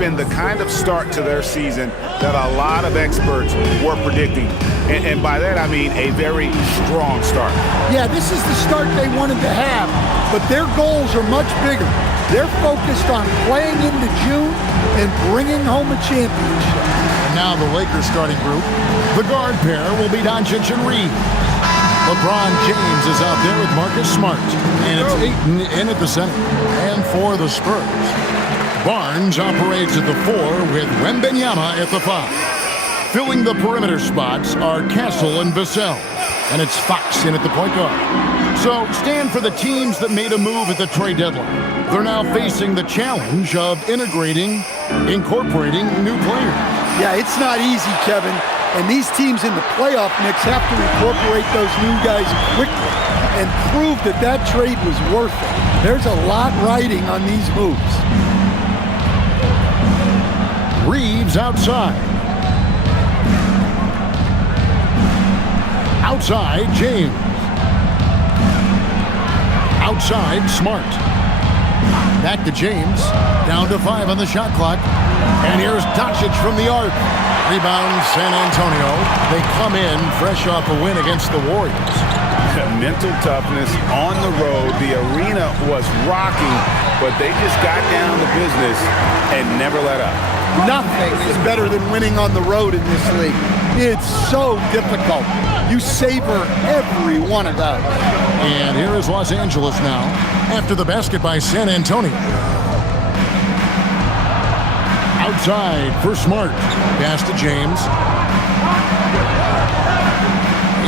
been the kind of start to their season that a lot of experts were predicting. And by that, I mean a very strong start. Yeah, this is the start they wanted to have, but their goals are much bigger. They're focused on playing into June and bringing home a championship. And now the Lakers starting group. The guard pair will be Doncic and Reed. LeBron James is out there with Marcus Smart. And it's Ayton in at the center. And for the Spurs, Barnes operates at the 4 with Wembanyama at the 5. Filling the perimeter spots are Castle and Vassell. And it's Fox in at the point guard. So stand for the teams that made a move at the trade deadline. They're now facing the challenge of incorporating new players. Yeah, it's not easy, Kevin. And these teams in the playoff mix have to incorporate those new guys quickly and prove that that trade was worth it. There's a lot riding on these moves. Reeves outside. Outside, James. Outside, Smart. Back to James. Down to 5 on the shot clock. And here's Doncic from the arc. Rebound, San Antonio. They come in fresh off a win against the Warriors. Mental toughness on the road. The arena was rocking, but they just got down to business and never let up. Nothing is better than winning on the road in this league. It's so difficult. You savor every one of those. And here is Los Angeles now after the basket by San Antonio. Outside for Smart. Pass to James.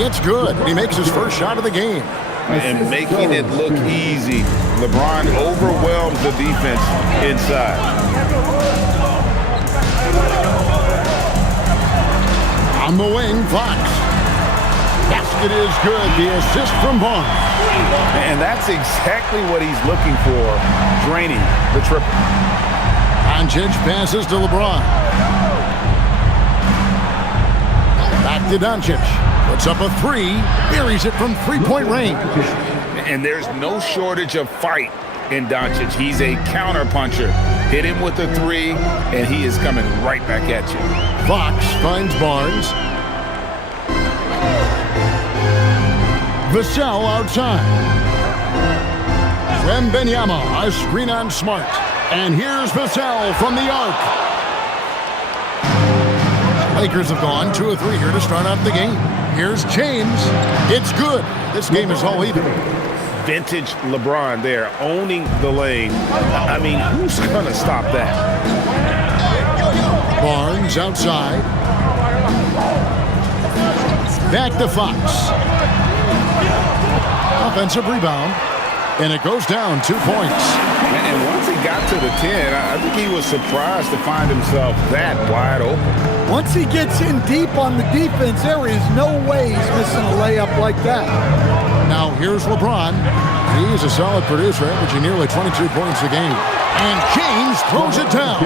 It's good. He makes his first shot of the game. And making it look easy. LeBron overwhelms the defense inside. On the wing, Fox. Basket is good. The assist from Barnes. And that's exactly what he's looking for, draining the triple. Doncic passes to LeBron. Back to Doncic. Puts up a 3. Buries it from three-point range. And there's no shortage of fight in Doncic. He's a counter-puncher. Hit him with a 3, and he is coming right back at you. Fox finds Barnes. Vassell outside. Wembanyama, a screen on Smart. And here's Vassell from the arc. Lakers have gone 2 of 3 here to start out the game. Here's James. It's good. This game is all even. Vintage LeBron there, owning the lane. I mean, who's going to stop that? Barnes outside. Back to Fox. Offensive rebound. And it goes down 2 points. And once he got to the 10, I think he was surprised to find himself that wide open. Once he gets in deep on the defense, there is no way he's missing a layup like that. Now here's LeBron. He's a solid producer, averaging nearly 22 points a game. And James throws it down.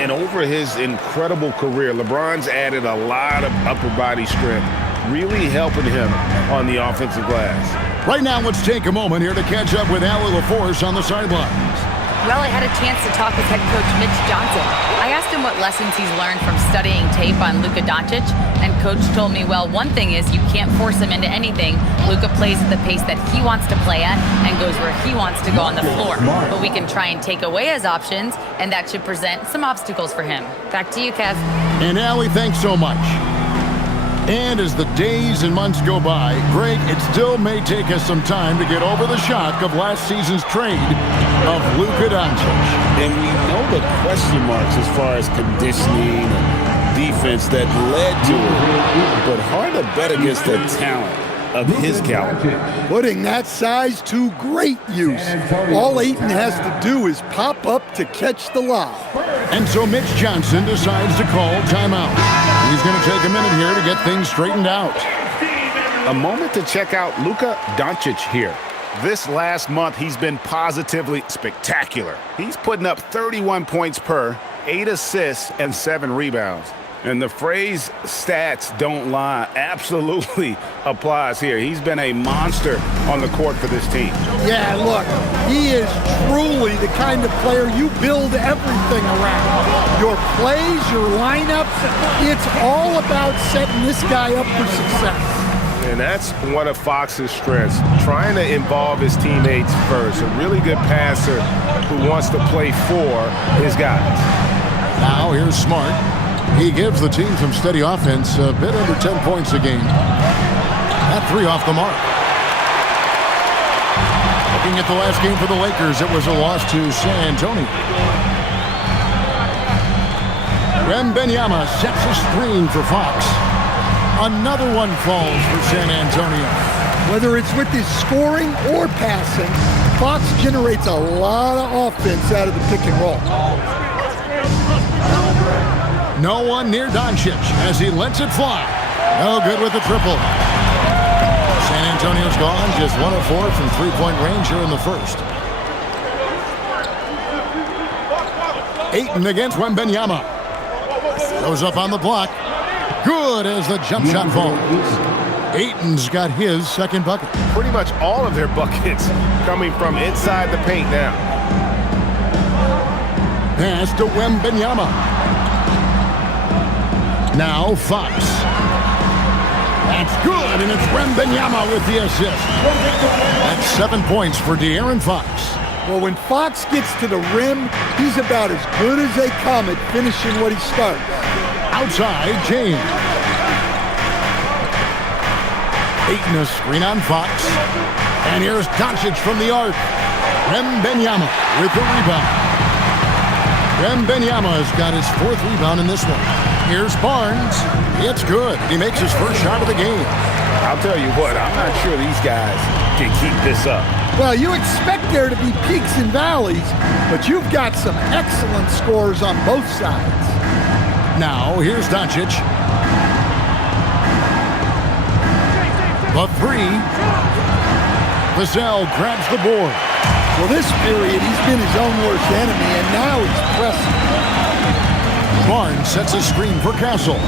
And over his incredible career, LeBron's added a lot of upper body strength, really helping him on the offensive glass. Right now, let's take a moment here to catch up with Allie LaForce on the sidelines. Well, I had a chance to talk with head coach Mitch Johnson. I asked him what lessons he's learned from studying tape on Luka Doncic, and coach told me, well, one thing is you can't force him into anything. Luka plays at the pace that he wants to play at and goes where he wants to go on the floor. But we can try and take away his options, and that should present some obstacles for him. Back to you, Kev. And Allie, thanks so much. And as the days and months go by, Greg, it still may take us some time to get over the shock of last season's trade of Luka Doncic. And we know the question marks as far as conditioning and defense that led to it, but hard to bet against the talent of his caliber. Putting that size to great use. All Ayton has to do is pop up to catch the lob. And so Mitch Johnson decides to call timeout. He's going to take a minute here to get things straightened out. A moment to check out Luka Doncic here. This last month, he's been positively spectacular. He's putting up 31 points per, 8 assists, and 7 rebounds. And the phrase stats don't lie absolutely applies here. He's been a monster on the court for this team. Yeah, look, he is truly the kind of player you build everything around. Your plays, your lineups, it's all about setting this guy up for success. And that's one of Fox's strengths, trying to involve his teammates first. A really good passer who wants to play for his guys. Now here's Smart. He gives the team some steady offense, a bit under 10 points a game. That 3 off the mark. Looking at the last game for the Lakers, it was a loss to San Antonio. Wembanyama sets a screen for Fox. Another one falls for San Antonio. Whether it's with his scoring or passing, Fox generates a lot of offense out of the pick and roll. No one near Doncic as he lets it fly. No good with the triple. San Antonio's gone, just 1 of 4 from three-point range here in the first. Ayton against Wembanyama. Goes up on the block. Good as the jump shot falls. Ayton's got his second bucket. Pretty much all of their buckets coming from inside the paint now. Pass to Wembanyama. Now Fox. That's good, and it's Wembanyama with the assist. That's 7 points for De'Aaron Fox. Well, when Fox gets to the rim, he's about as good as they come at finishing what he starts. Outside, James. Ayton a screen on Fox. And here's Doncic from the arc. Wembanyama with the rebound. Wembanyama's got his 4th rebound in this one. Here's Barnes. It's good. He makes his first shot of the game. I'll tell you what, I'm not sure these guys can keep this up. Well, you expect there to be peaks and valleys, but you've got some excellent scores on both sides. Now, here's Doncic. The 3. Vassell grabs the board. Well, this period, he's been his own worst enemy, and now he's pressing. Barnes sets a screen for Castle.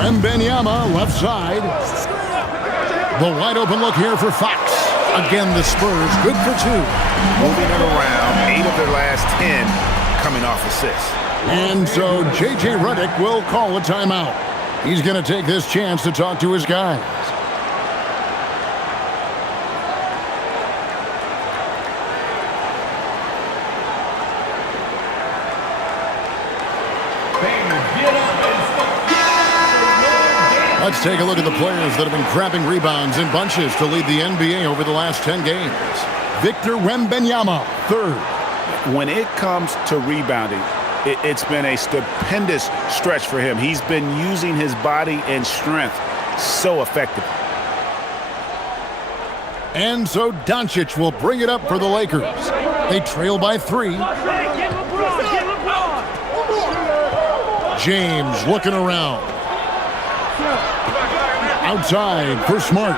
Wembanyama left side. The wide open look here for Fox. Again, the Spurs good for 2. Moving it around, 8 of their last 10 coming off assists. And so J.J. Redick will call a timeout. He's going to take this chance to talk to his guys. Let's take a look at the players that have been grabbing rebounds in bunches to lead the NBA over the last 10 games. Victor Wembanyama, 3rd. When it comes to rebounding, it's been a stupendous stretch for him. He's been using his body and strength so effectively. And so Doncic will bring it up for the Lakers. They trail by 3. James looking around. Outside for Smart.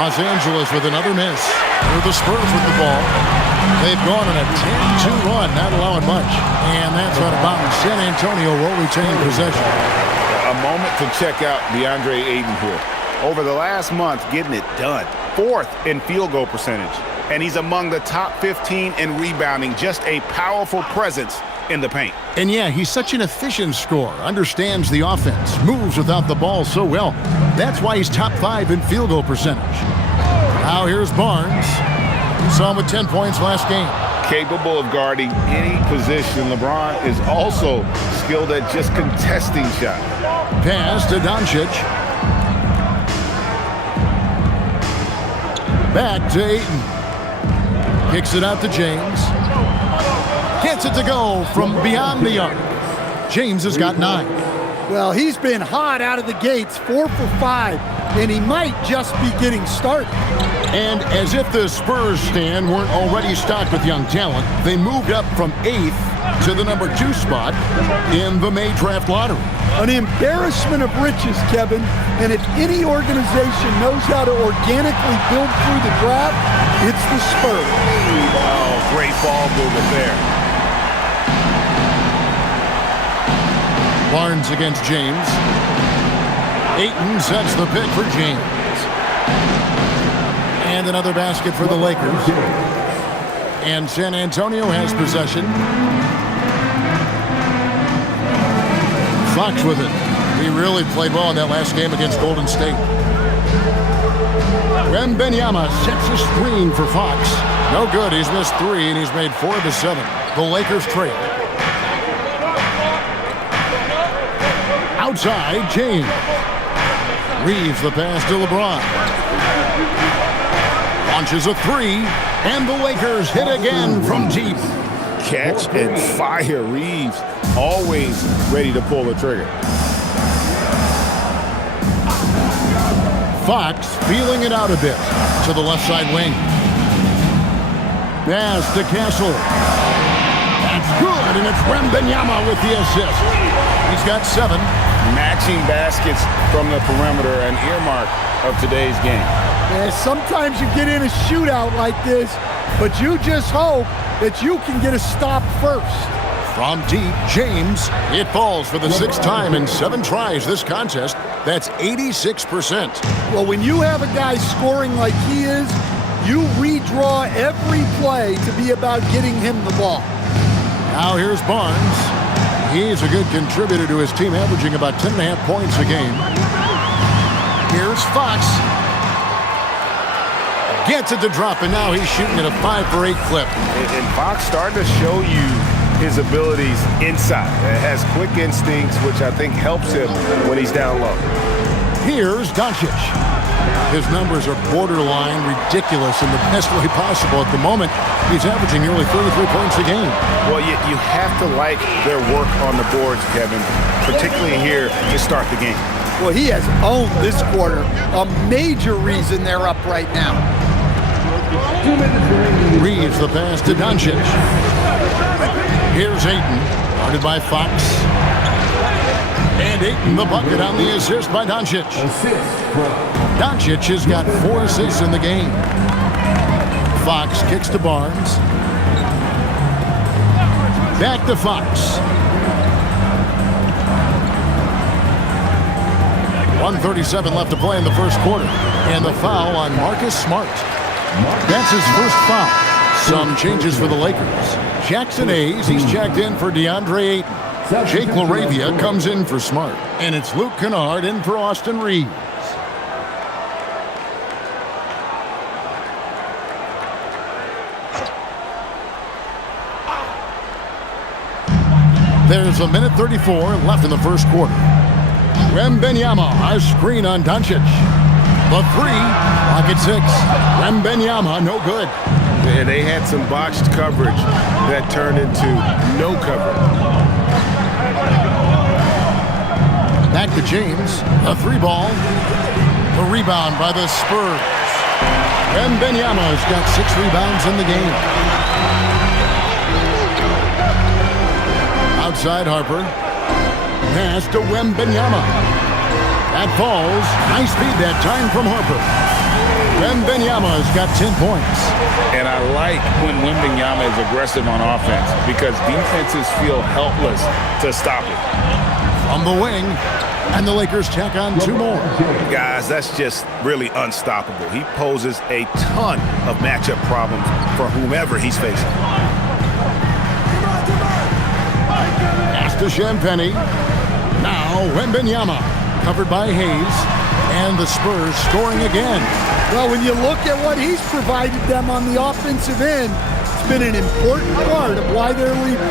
Los Angeles with another miss. Here the Spurs with the ball. They've gone on a 10-2 run, not allowing much. And that's on about San Antonio will retain possession. A moment to check out DeAndre Ayton here. Over the last month, getting it done. 4th in field goal percentage. And he's among the top 15 in rebounding. Just a powerful presence in the paint. And yeah, he's such an efficient scorer, understands the offense, moves without the ball so well. That's why he's top 5 in field goal percentage. Now here's Barnes. We saw him with 10 points last game. Capable of guarding any position. LeBron is also skilled at just contesting shots. Pass to Doncic. Back to Ayton. Kicks it out to James. Gets it to go from beyond the arc. James has got 9. Well, he's been hot out of the gates, 4 for 5, and he might just be getting started. And as if the Spurs stand weren't already stocked with young talent, they moved up from 8th to the number 2 spot in the May draft lottery. An embarrassment of riches, Kevin. And if any organization knows how to organically build through the draft, it's the Spurs. Oh, great ball movement there. Barnes against James. Ayton sets the pick for James. And another basket for the Lakers. And San Antonio has possession. Fox with it. He really played well in that last game against Golden State. Wembanyama sets a screen for Fox. No good. He's missed 3, and he's made 4 of the 7. The Lakers trail. Outside, James. Reeves the pass to LeBron. Launches a 3, and the Lakers hit again from deep. Catch and fire. Reeves always ready to pull the trigger. Fox feeling it out a bit to the left side wing. Pass to Castle. That's good, and it's Wembanyama with the assist. He's got 7. Matching baskets from the perimeter, an earmark of today's game. Yeah, sometimes you get in a shootout like this, but you just hope that you can get a stop first. From deep, James. It falls for the 6th time in 7 tries this contest. That's 86%. Well, when you have a guy scoring like he is, you redraw every play to be about getting him the ball. Now here's Barnes. He's a good contributor to his team, averaging about 10.5 points a game. Here's Fox. Gets it to drop, and now he's shooting at a 5 for 8 clip. And Fox starting to show you his abilities inside. It has quick instincts, which I think helps him when he's down low. Here's Doncic. His numbers are borderline ridiculous in the best way possible at the moment. He's averaging nearly 33 points a game. Well, you have to like their work on the boards, Kevin, particularly here to start the game. Well, he has owned this quarter, a major reason they're up right now. Reeves the pass to Doncic. Here's Ayton, guarded by Fox. And Ayton the bucket on the assist by Doncic. Doncic has got 4 assists in the game. Fox kicks to Barnes. Back to Fox. 1:37 left to play in the first quarter. And the foul on Marcus Smart. That's his first foul. Some changes for the Lakers. Jackson Hayes, he's checked in for DeAndre Ayton. Jake LaRavia comes in for Smart. And it's Luke Kennard in for Austin Reeves. There's a minute 34 left in the first quarter. Wembanyama, a screen on Doncic. The 3, pocket 6. Wembanyama, no good. Yeah, they had some botched coverage that turned into no coverage. Back to James, a 3 ball. The rebound by the Spurs. Wembanyama's got 6 rebounds in the game. Outside Harper. Pass to Wembanyama. That falls. Nice feed that time from Harper. Wembanyama's got 10 points. And I like when Wembanyama is aggressive on offense because defenses feel helpless to stop it. From the wing, and the Lakers tack on 2 more. Guys, that's just really unstoppable. He poses a ton of matchup problems for whomever he's facing. Pass to Champagny. Now Wembanyama, covered by Hayes, and the Spurs scoring again. Well, when you look at what he's provided them on the offensive end, it's been an important part of why they're leading.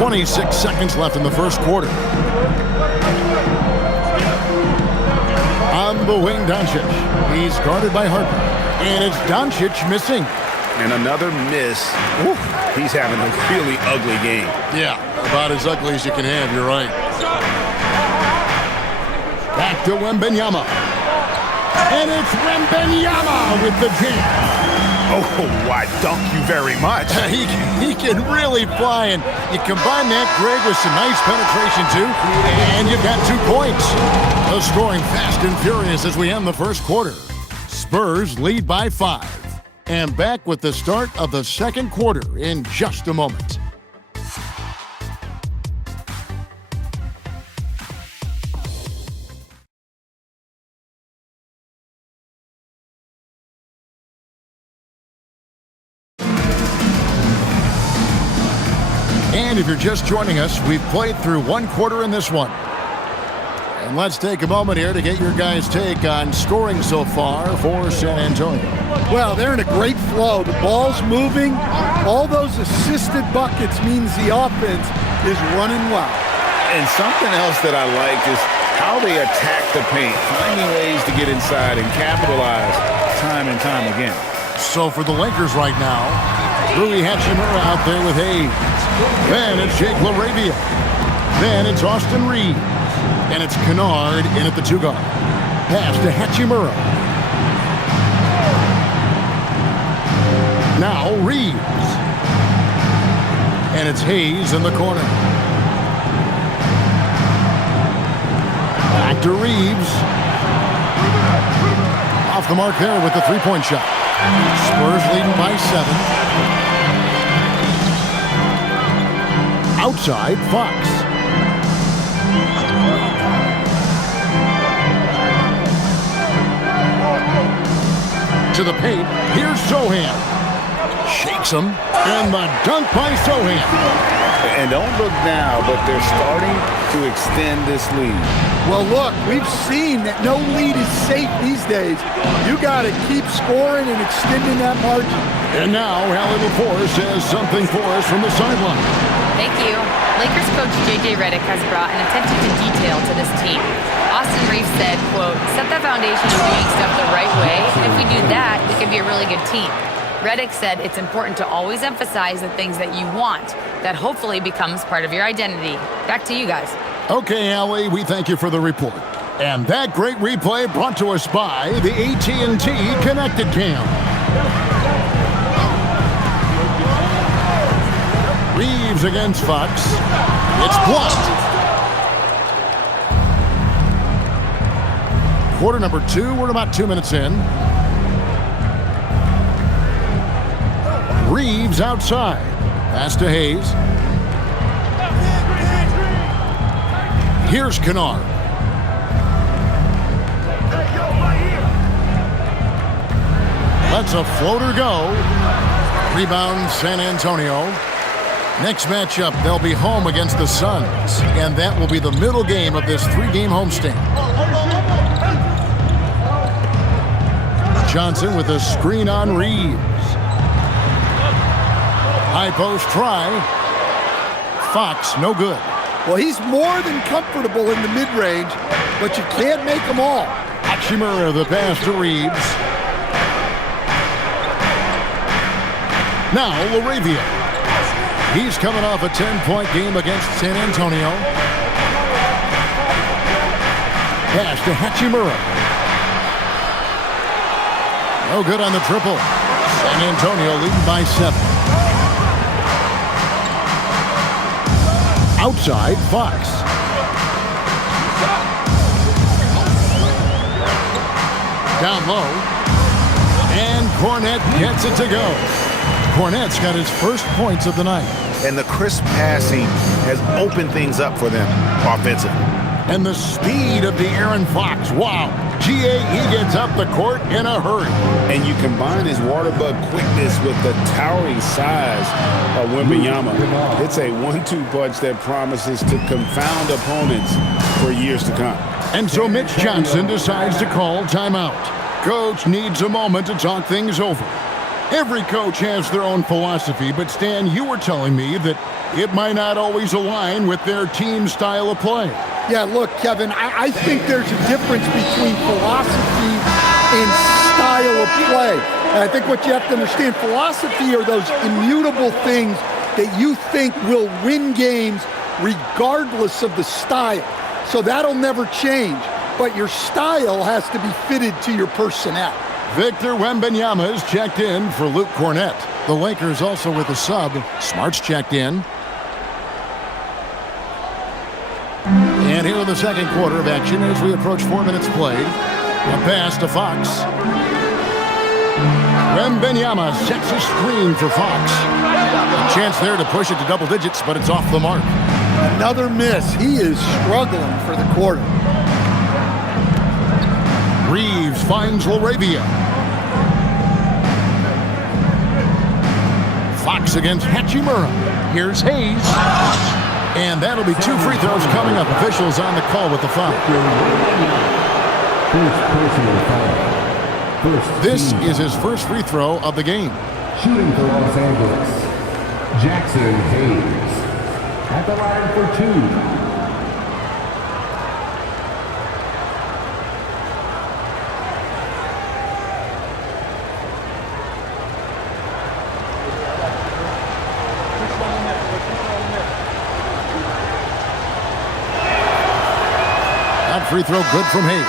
26 seconds left in the first quarter. On the wing, Doncic. He's guarded by Harper. And it's Doncic missing. And another miss. Woo, he's having a really ugly game. Yeah, about as ugly as you can have, you're right. Back Back to Wembanyama. And it's Wembanyama with the jam. Oh, why, thank you very much. He can really fly, and you combine that, Greg, with some nice penetration, too, and you've got 2 points. The scoring fast and furious as we end the first quarter. Spurs lead by 5. And back with the start of the second quarter in just a moment. And if you're just joining us, we've played through 1 quarter in this one. And let's take a moment here to get your guys' take on scoring so far for San Antonio. Well, they're in a great flow. The ball's moving. All those assisted buckets means the offense is running well. And something else that I like is how they attack the paint, finding ways to get inside and capitalize time and time again. So for the Lakers right now, Rui Hachimura out there with Hayes. Then it's Jake LaRavia. Then it's Austin Reeves. And it's Kennard in at the 2-guard. Pass to Hachimura. Now Reeves. And it's Hayes in the corner. Back to Reeves. Off the mark there with the 3-point shot. Spurs leading by 7. Outside, Fox. To the paint. Here's Sohan. Shakes him. And the dunk by Sohan. And don't look now, but they're starting to extend this lead. Well, look, we've seen that no lead is safe these days. You got to keep scoring and extending that margin. And now, Allie LaForce has something for us from the sideline. Thank you. Lakers coach J.J. Redick has brought an attention to detail to this team. Austin Reeves said, quote, set the foundation of doing stuff the right way, and if we do that, we can be a really good team. Redick said it's important to always emphasize the things that you want. That hopefully becomes part of your identity. Back to you guys. Okay, Allie, we thank you for the report. And that great replay brought to us by the AT&T Connected Cam. Reeves against Fox. It's blocked. Quarter number 2, we're about 2 minutes in. Reeves outside. Pass to Hayes. Here's Kennard. Lets a floater go. Rebound San Antonio. Next matchup, they'll be home against the Suns. And that will be the middle game of this 3-game homestand. Johnson with a screen on Reeves. High post try. Fox, no good. Well, he's more than comfortable in the mid-range, but you can't make them all. Hachimura, the pass to Reeves. Now LaRavia. He's coming off a 10-point game against San Antonio. Pass to Hachimura. No good on the triple. San Antonio leading by 7. Outside, Fox. Down low. And Cornet gets it to go. Cornet's got his first points of the night. And the crisp passing has opened things up for them offensively. And the speed of De'Aaron Fox. Wow. He gets up the court in a hurry. And you combine his water bug quickness with the towering size of Wembanyama. It's a 1-2 punch that promises to confound opponents for years to come. And so Mitch Johnson decides to call timeout. Coach needs a moment to talk things over. Every coach has their own philosophy, but Stan, you were telling me that it might not always align with their team style of play. Yeah, look, Kevin, I think there's a difference between philosophy and style of play. And I think what you have to understand, philosophy are those immutable things that you think will win games regardless of the style. So that'll never change. but your style has to be fitted to your personnel. Victor Wembanyama is checked in for Luke Cornett. The Lakers also with a sub. Smart's checked in. And here in the second quarter of action as we approach 4 minutes played. A pass to Fox. Wembanyama sets a screen for Fox. A chance there to push it to double digits, but it's off the mark. Another miss. He is struggling for the quarter. Reeves finds LaRavia. Fox against Hachimura. Here's Hayes. And that'll be 2 free throws coming up. Officials on the call with the foul. This is his first free throw of the game. Shooting for Los Angeles, Jackson Hayes. At the line for 2. Free throw good from Hayes.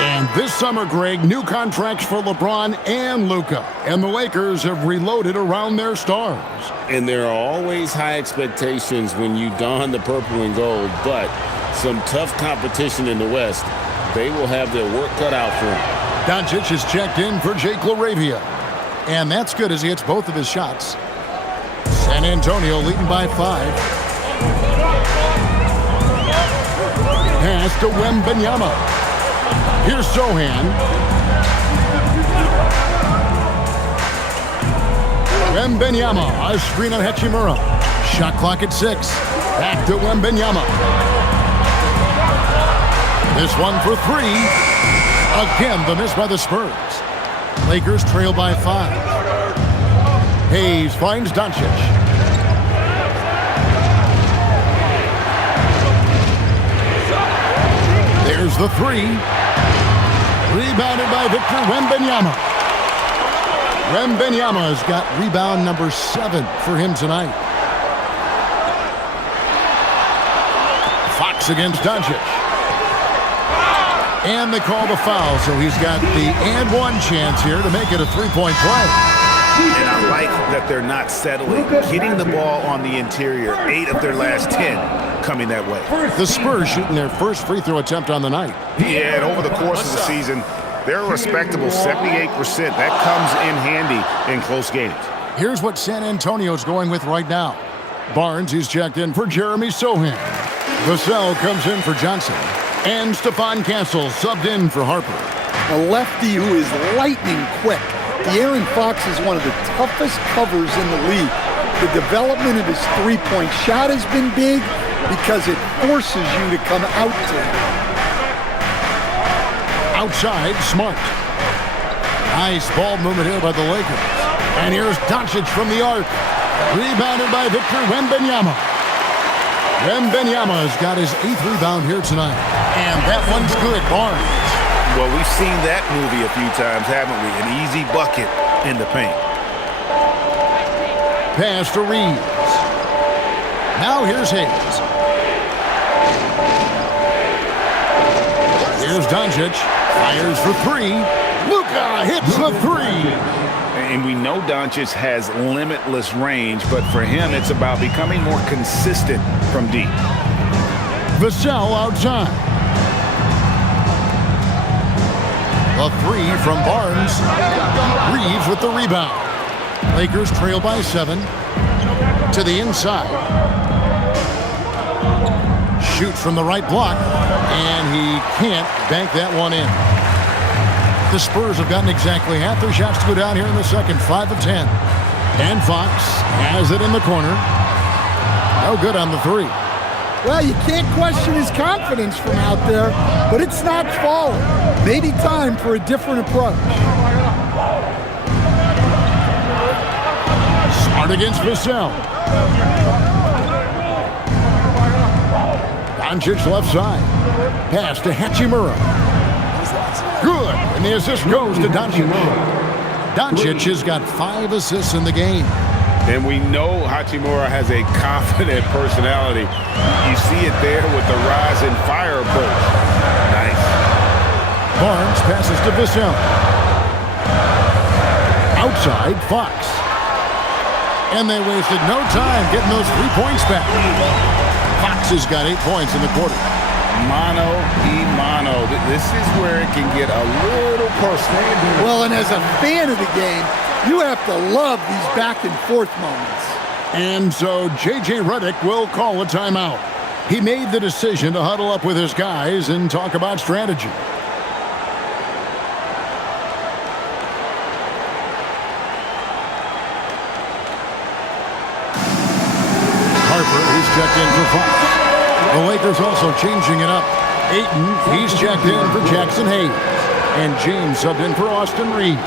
And this summer, Greg, new contracts for LeBron and Luka. And the Lakers have reloaded around their stars. And there are always high expectations when you don the purple and gold, but some tough competition in the West. They will have their work cut out for them. Doncic is checked in for Jake LaRavia. And that's good as he hits both of his shots. San Antonio leading by 5. Pass to Wembanyama. Here's Sohan. Wembanyama, a screen on Hachimura. Shot clock at 6. Back to Wembanyama. This one for 3. Again, the miss by the Spurs. Lakers trail by 5. Hayes finds Doncic. There's the 3. Rebounded by Victor Wembanyama. Wembanyama's got rebound number 7 for him tonight. Fox against Doncic. And they call the foul, so he's got the and one chance here to make it a 3-point play. And I like that they're not settling, getting the ball on the interior. 8 of their last 10 coming that way. The Spurs shooting their first free throw attempt on the night. Yeah, and over the course of the season, they're a respectable 78%. That comes in handy in close games. Here's what San Antonio's going with right now. Barnes, he's checked in for Jeremy Sohan. Vassell comes in for Johnson. And Stephon Castle subbed in for Harper. A lefty who is lightning quick. De'Aaron Fox is one of the toughest covers in the league. The development of his three-point shot has been big because it forces you to come out to him. Outside, Smart. Nice ball movement here by the Lakers. And here's Doncic from the arc. Rebounded by Victor Wembanyama. Wembanyama's got his 8th rebound here tonight. And that one's good, Barnes. Well, we've seen that movie a few times, haven't we? An easy bucket in the paint. Pass to Reeves. Now here's Hayes. Here's Doncic. Fires for 3. Luka hits the 3. And we know Doncic has limitless range, but for him, it's about becoming more consistent from deep. Vassell outside. A 3 from Barnes. Reeves with the rebound. Lakers trail by 7. To the inside. Shoots from the right block. And he can't bank that one in. The Spurs have gotten exactly half their shots to go down here in the second. 5 of 10. And Fox has it in the corner. No good on the 3. Well, you can't question his confidence from out there, but it's not falling. Maybe time for a different approach. Smart against Vassell. Doncic left side. Pass to Hachimura. Good, and the assist goes to Doncic. Doncic has got 5 assists in the game. And we know Hachimura has a confident personality. You see it there with the rise and fire approach. Nice. Barnes passes to Vassell. Outside, Fox. And they wasted no time getting those 3 points back. Fox has got 8 points in the quarter. Mano y mano. This is where it can get a little personal. Well, and as a fan of the game, you have to love these back and forth moments. And so J.J. Redick will call a timeout. He made the decision to huddle up with his guys and talk about strategy. He's checked in for Fox. The Lakers also changing it up. Ayton, he's checked in for Jackson Hayes. And James subbed in for Austin Reeves.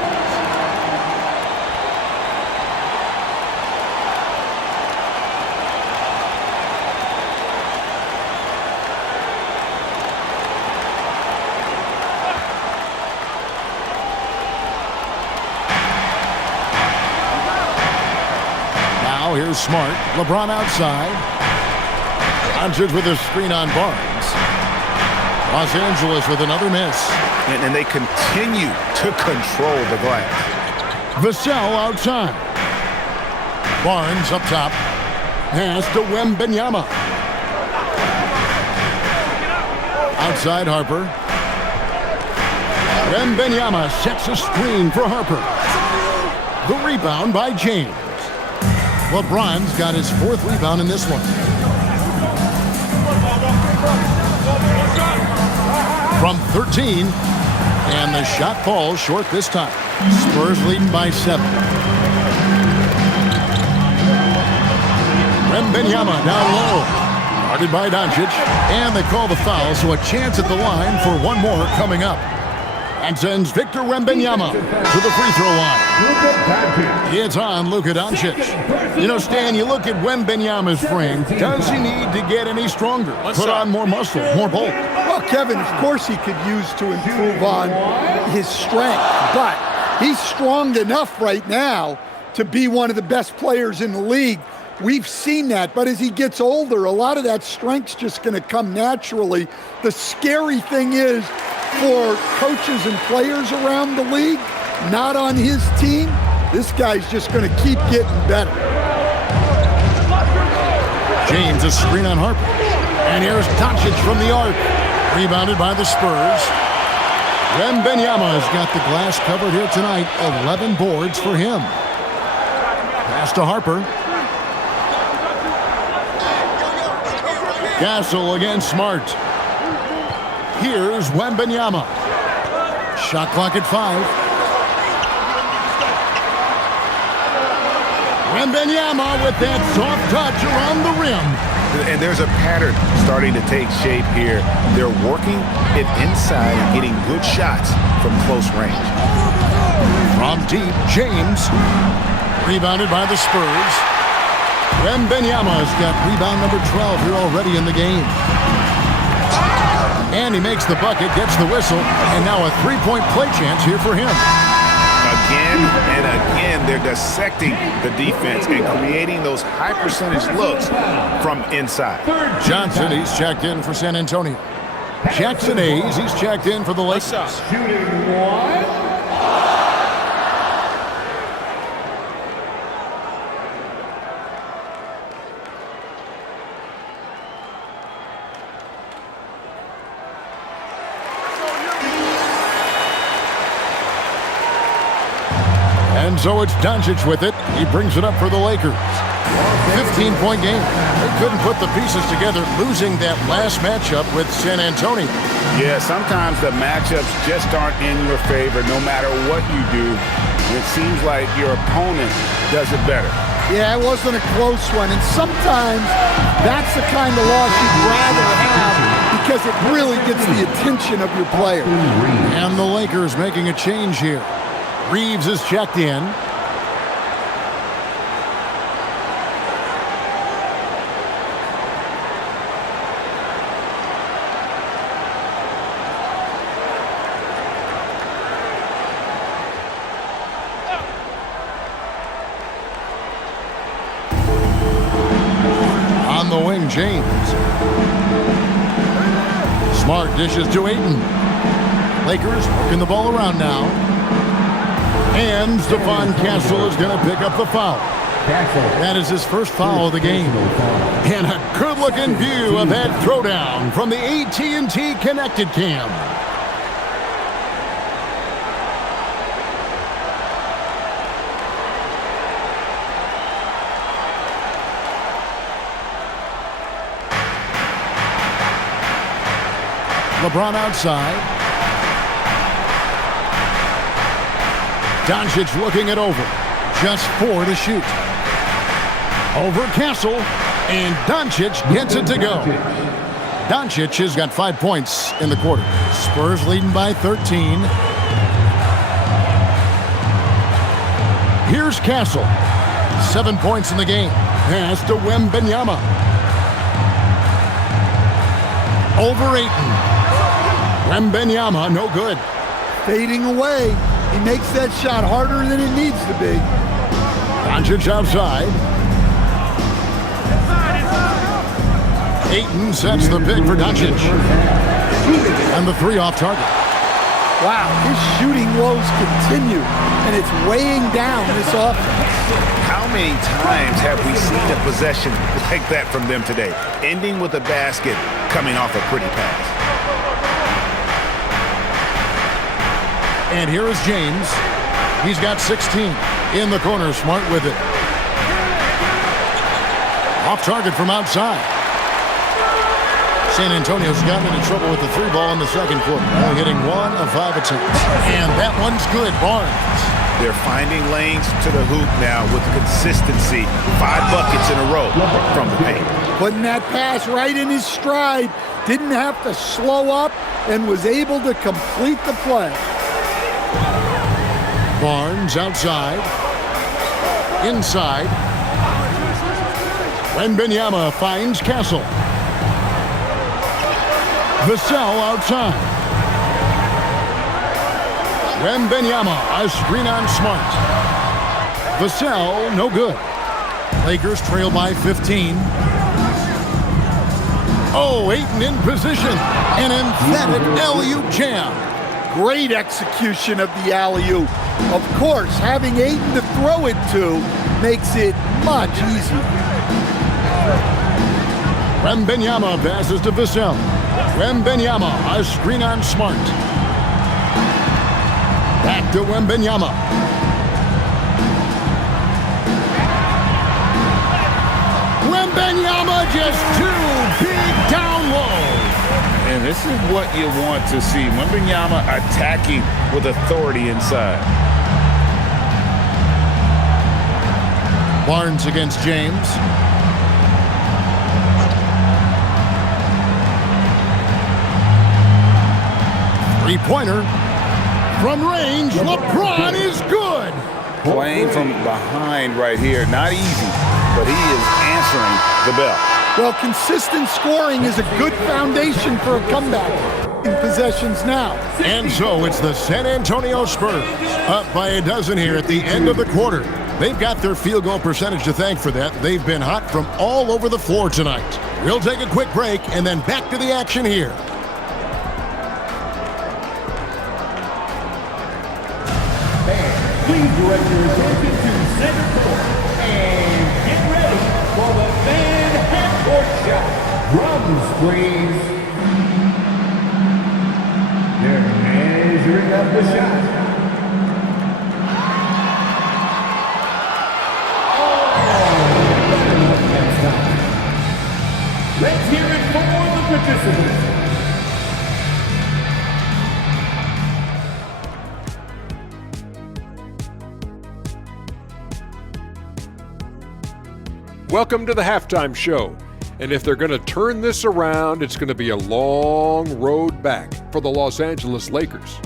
Now here's Smart. LeBron outside. Doncic with a screen on Barnes. Los Angeles with another miss. And they continue to control the glass. Vassell outside. Barnes up top. Pass to Wembanyama. Outside Harper. Wembanyama sets a screen for Harper. The rebound by James. LeBron's got his 4th rebound in this one. From 13, and the shot falls short this time. Spurs leading by 7. Wembanyama down low. Guarded by Doncic, and they call the foul, so a chance at the line for one more coming up. And sends Victor Wembanyama to the free throw line. It's on Luka Doncic. You know, Stan, you look at Wembanyama's frame. Does he need to get any stronger? Put on more muscle, more bulk? Well, Kevin, of course he could use to improve on his strength, but he's strong enough right now to be one of the best players in the league. We've seen that, but as he gets older, a lot of that strength's just going to come naturally. The scary thing is, for coaches and players around the league, not on his team, this guy's just going to keep getting better. James, a screen on Harper. And here's Doncic from the arc. Rebounded by the Spurs. Wembanyama has got the glass covered here tonight. 11 boards for him. Pass to Harper. Gasol against Smart. Here's Wembanyama. Shot clock at 5. Wembanyama with that soft touch around the rim. And there's a pattern starting to take shape here. They're working it inside and getting good shots from close range. From deep, James. Rebounded by the Spurs. Wembanyama's got rebound number 12 here already in the game. And he makes the bucket, gets the whistle, and now a 3-point play chance here for him. Again and again, they're dissecting the defense and creating those high percentage looks from inside. Johnson, he's checked in for San Antonio. Jackson Hayes, he's checked in for the Lakers. And so it's Doncic with it. He brings it up for the Lakers. 15-point game. They couldn't put the pieces together, losing that last matchup with San Antonio. Yeah, sometimes the matchups just aren't in your favor no matter what you do. It seems like your opponent does it better. Yeah, it wasn't a close one, and sometimes that's the kind of loss you'd rather have because it really gets the attention of your player. And the Lakers making a change here. Reeves is checked in. On the wing, James. Smart dishes to Ayton. Lakers working the ball around now. And Stephon Castle is going to pick up the foul. That is his first foul of the game. And a good-looking view of that throwdown from the AT&T Connected Cam. LeBron outside. Doncic looking it over. Just 4 to shoot. Over Castle, and Doncic gets it to go. Doncic has got 5 points in the quarter. Spurs leading by 13. Here's Castle. 7 points in the game. Pass to Wembanyama. Over Ayton. Wembanyama, no good. Fading away. He makes that shot harder than it needs to be. Doncic outside. Ayton sets the pick for Doncic. And the 3 off target. Wow, his shooting woes continue, and it's weighing down this offense. How many times have we seen a possession like that from them today? Ending with a basket, coming off a pretty pass. And here is James. He's got 16. In the corner, Smart with it. Off target from outside. San Antonio's gotten into trouble with the 3 ball in the second quarter. Only hitting 1 of 5 attempts. And that one's good. Barnes. They're finding lanes to the hoop now with consistency. 5 buckets in a row from the paint. Putting that pass right in his stride. Didn't have to slow up and was able to complete the play. Barnes outside. Inside. Wembanyama finds Castle. Vassell outside. Wembanyama, a screen on Smart. Vassell, no good. Lakers trail by 15. Oh, Ayton in position. An emphatic alley-oop jam. Great execution of the alley-oop. Of course, having Ayton to throw it to makes it much easier. Wembanyama passes to Vassell. Wembanyama, a screen on Smart. Back to Wembanyama. Wembanyama just 2 big down low. And this is what you want to see. Wembanyama attacking with authority inside. Barnes against James. Three-pointer from range. LeBron is good. Playing from behind right here. Not easy, but he is answering the bell. Well, consistent scoring is a good foundation for a comeback. In possessions now. And so it's the San Antonio Spurs up by a dozen here at the end of the quarter. They've got their field goal percentage to thank for that. They've been hot from all over the floor tonight. We'll take a quick break and then back to the action here. Please direct your attention to center court and get ready for the fan half-court shot. Drums, please. They're measuring up the shot. Let's hear it for the participants. Welcome to the halftime show. And if they're going to turn this around, it's going to be a long road back for the Los Angeles Lakers.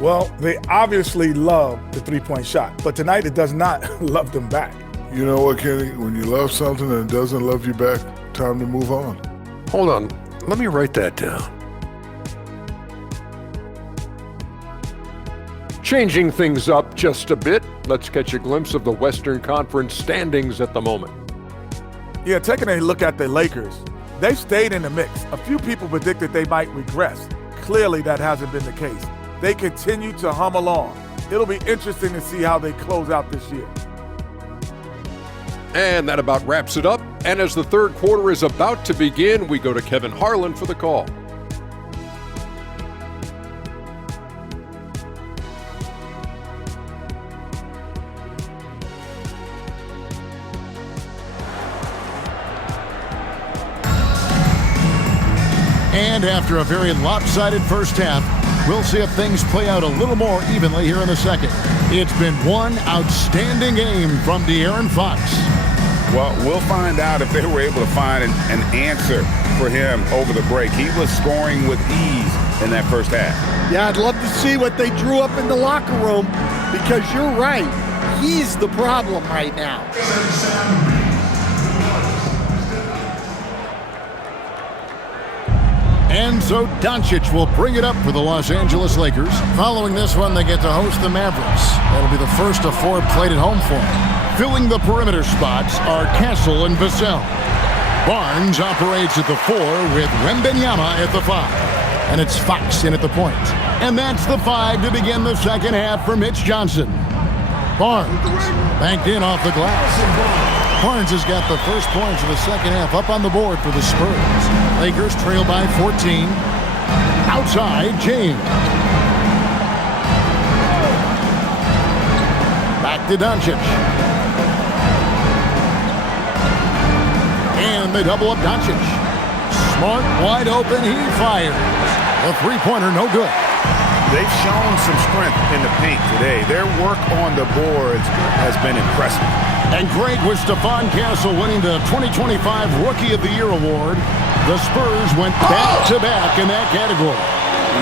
Well, they obviously love the three-point shot, but tonight it does not love them back. You know what, Kenny? When you love something and it doesn't love you back, time to move on. Hold on. Let me write that down. Changing things up just a bit, let's catch a glimpse of the Western Conference standings at the moment. Yeah, taking a look at the Lakers, they've stayed in the mix. A few people predicted they might regress. clearly that hasn't been the case. They continue to hum along. It'll be interesting to see how they close out this year. And that about wraps it up. And as the third quarter is about to begin, we go to Kevin Harlan for the call. And after a very lopsided first half, we'll see if things play out a little more evenly here in the second. It's been one outstanding game from De'Aaron Fox. Well, we'll find out if they were able to find an answer for him over the break. He was scoring with ease in that first half. Yeah, I'd love to see what they drew up in the locker room, because you're right. He's the problem right now. And so Doncic will bring it up for the Los Angeles Lakers. Following this one, they get to host the Mavericks. That'll be the first of 4 played at home for them. Filling the perimeter spots are Castle and Vassell. Barnes operates at the 4 with Wembanyama at the 5. And it's Fox in at the point. And that's the 5 to begin the second half for Mitch Johnson. Barnes banked in off the glass. Barnes has got the first points of the second half up on the board for the Spurs. Lakers trail by 14. Outside, James. Back to Doncic. And they double up Doncic. Smart, wide open, he fires. The three-pointer, no good. They've shown some strength in the paint today. Their work on the boards has been impressive. And great with Stephon Castle winning the 2025 Rookie of the Year award. The Spurs went back-to-back in that category.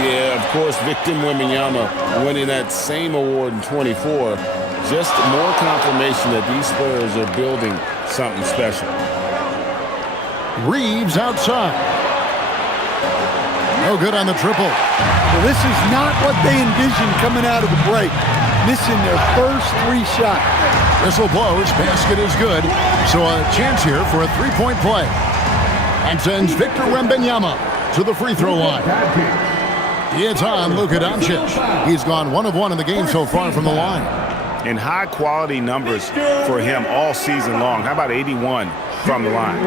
Yeah, of course, Victor Wembanyama winning that same award in 24. Just more confirmation that these Spurs are building something special. Reeves outside. No good on the triple. Well, this is not what they envisioned coming out of the break. Missing their first 3 shots. Whistle blows, basket is good. So a chance here for a three-point play. And sends Victor Wembanyama to the free throw line. It's on Luka Doncic. He's gone 1 of 1 in the game so far from the line. And high-quality numbers for him all season long. How about 81 from the line?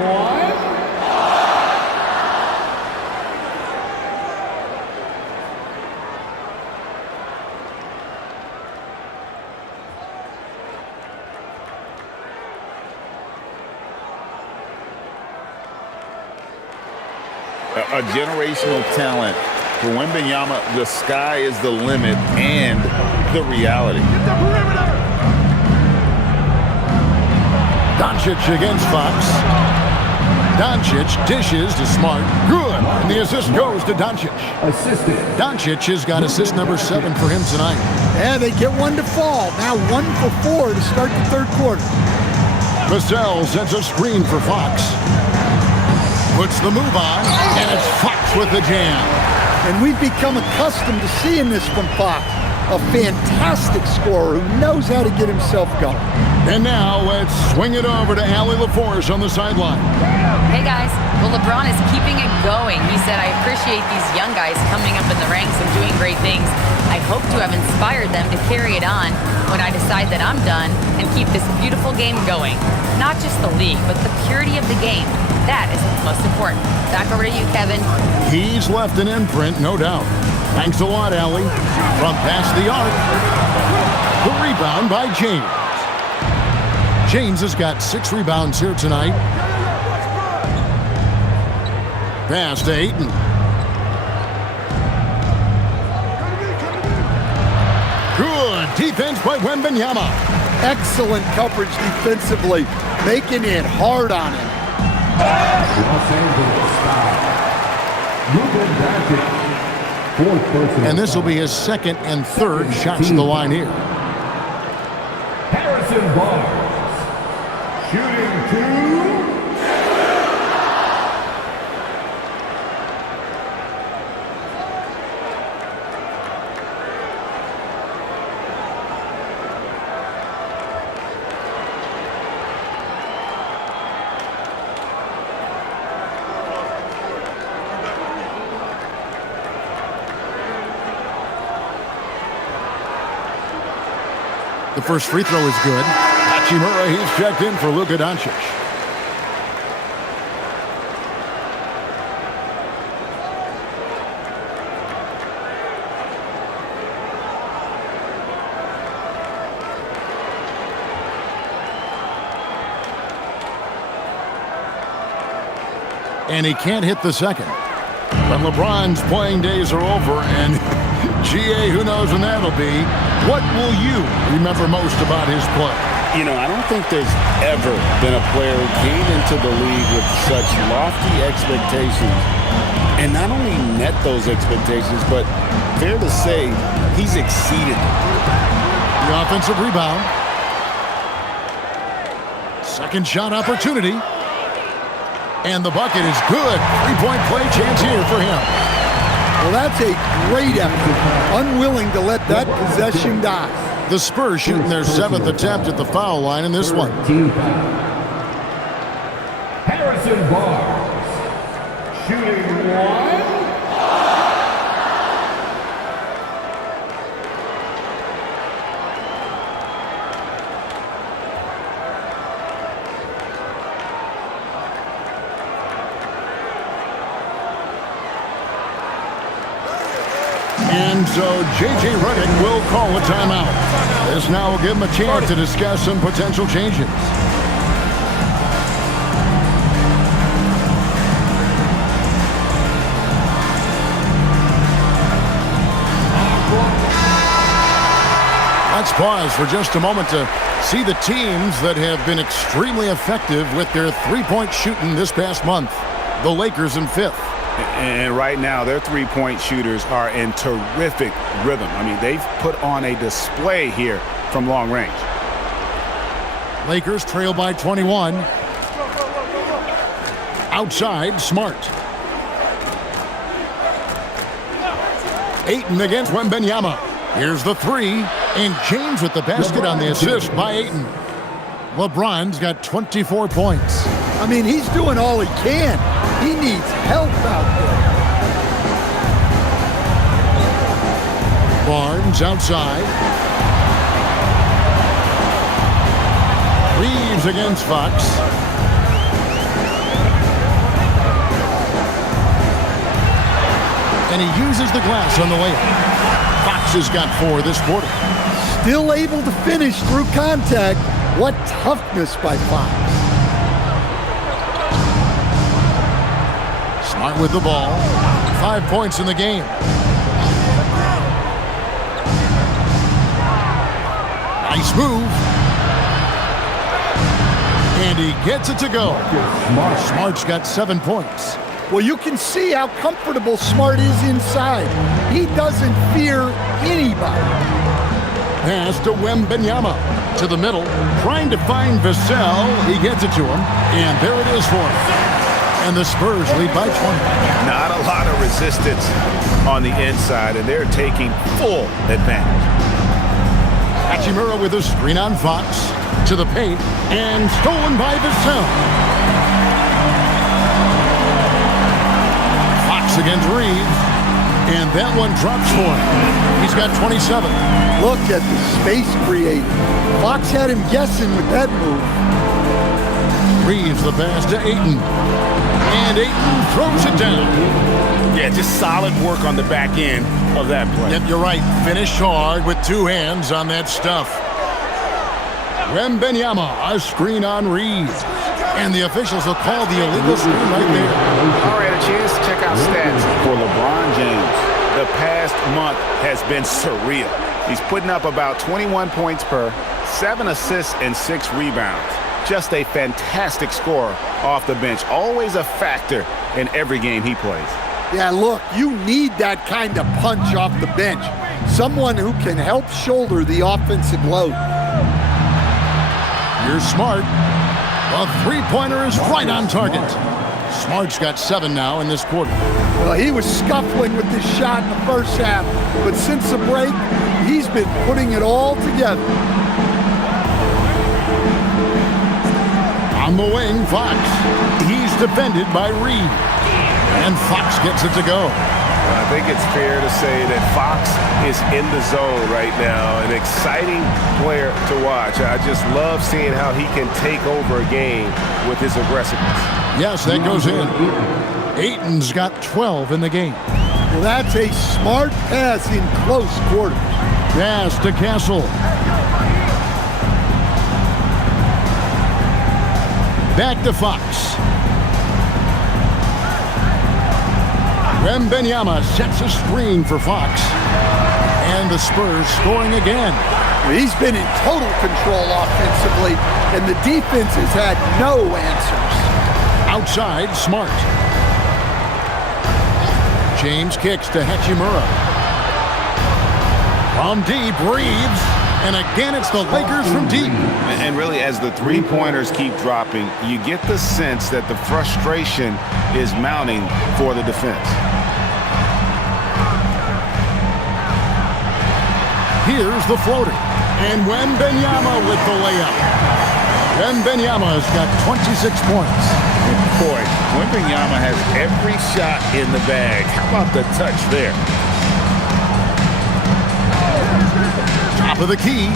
A generational talent. For Wembanyama, the sky is the limit and the reality. Doncic against Fox. Doncic dishes to Smart. Good. And the assist goes to Doncic. Doncic has got assist number 7 for him tonight. And they get one to fall. Now 1 for 4 to start the third quarter. Vassell sets a screen for Fox. Puts the move on, and it's Fox with the jam. And we've become accustomed to seeing this from Fox. A fantastic scorer who knows how to get himself going. And now let's swing it over to Allie LaForce on the sideline. Hey guys, well LeBron is keeping it going. He said, I appreciate these young guys coming up in the ranks and doing great things. I hope to have inspired them to carry it on when I decide that I'm done and keep this beautiful game going. Not just the league, but the purity of the game. That is what's most important. Back over to you, Kevin. He's left an imprint, no doubt. Thanks a lot, Allie. From past the arc. The rebound by James. James has got 6 rebounds here tonight. Pass to Ayton. Good defense by Wembanyama. Excellent coverage defensively, making it hard on him. Los Angeles. And this will be his second and third shots to the line here. Harrison Barnes. Shooting 2. The first free throw is good. Hachimura, he's checked in for Luka Doncic. And he can't hit the second. But LeBron's playing days are over, and GA, who knows when that'll be. What will you remember most about his play? You know, I don't think there's ever been a player who came into the league with such lofty expectations and not only met those expectations, but fair to say, he's exceeded them. The offensive rebound. Second shot opportunity. And the bucket is good. Three-point play chance here for him. Well, that's a great effort. Unwilling to let that possession die. The Spurs shooting their 7th attempt at the foul line in this one. Harrison Barnes, shooting one. And so J.J. Redick will call a timeout. This now will give him a chance to discuss some potential changes. Let's pause for just a moment to see the teams that have been extremely effective with their three-point shooting this past month. The Lakers in 5th. And right now, their three-point shooters are in terrific rhythm. I mean, they've put on a display here from long range. Lakers trail by 21. Outside, Smart. Ayton against Wembanyama. Here's the three. And James with the basket on the assist by Ayton. LeBron's got 24 points. I mean, he's doing all he can. He needs help out there. Barnes outside. Reeves against Fox. And he uses the glass on the layup. Fox has got 4 this quarter. Still able to finish through contact. What toughness by Fox. Smart with the ball. 5 points in the game. Nice move. And he gets it to go. Smart's got 7 points. Well, you can see how comfortable Smart is inside. He doesn't fear anybody. Pass to Wembanyama. To the middle. Trying to find Vassell. He gets it to him. And there it is for him. And the Spurs lead by 20. Not a lot of resistance on the inside, and they're taking full advantage. Hachimura with a screen on Fox. To the paint. And stolen by Vassell. Fox against Reeves. And that one drops for him. He's got 27. Look at the space created. Fox had him guessing with that move. Reeves the pass to Ayton. And Ayton throws it down. Yeah, just solid work on the back end of that play. Yep, you're right. Finished hard with 2 hands on that stuff. Wembanyama, a screen on Reeves. And the officials will call the illegal screen right there. All right, a chance to check out stats for LeBron James. The past month has been surreal. He's putting up about 21 points per, 7 assists, and 6 rebounds. Just a fantastic scorer off the bench. Always a factor in every game he plays. Yeah, look, you need that kind of punch off the bench. Someone who can help shoulder the offensive load. Here's Smart. A three-pointer is right on target. Smart's got 7 now in this quarter. Well, he was scuffling with this shot in the first half, but since the break, he's been putting it all together. On the wing, Fox. He's defended by Reed. And Fox gets it to go. I think it's fair to say that Fox is in the zone right now, an exciting player to watch. I just love seeing how he can take over a game with his aggressiveness. Yes, that goes in. Ayton's got 12 in the game. Well, that's a smart pass in close quarters. Pass to Castle. Back to Fox. Wembanyama sets a screen for Fox. And the Spurs scoring again. He's been in total control offensively, and the defense has had no answers. Outside, Smart. James kicks to Hachimura. From deep, Reeves. And again, it's the Lakers from deep. And really, as the three-pointers keep dropping, you get the sense that the frustration is mounting for the defense. Here's the floater. And Wembanyama with the layup. Wembanyama's got 26 points. Boy, Wembanyama has every shot in the bag. How about the touch there? Top of the key.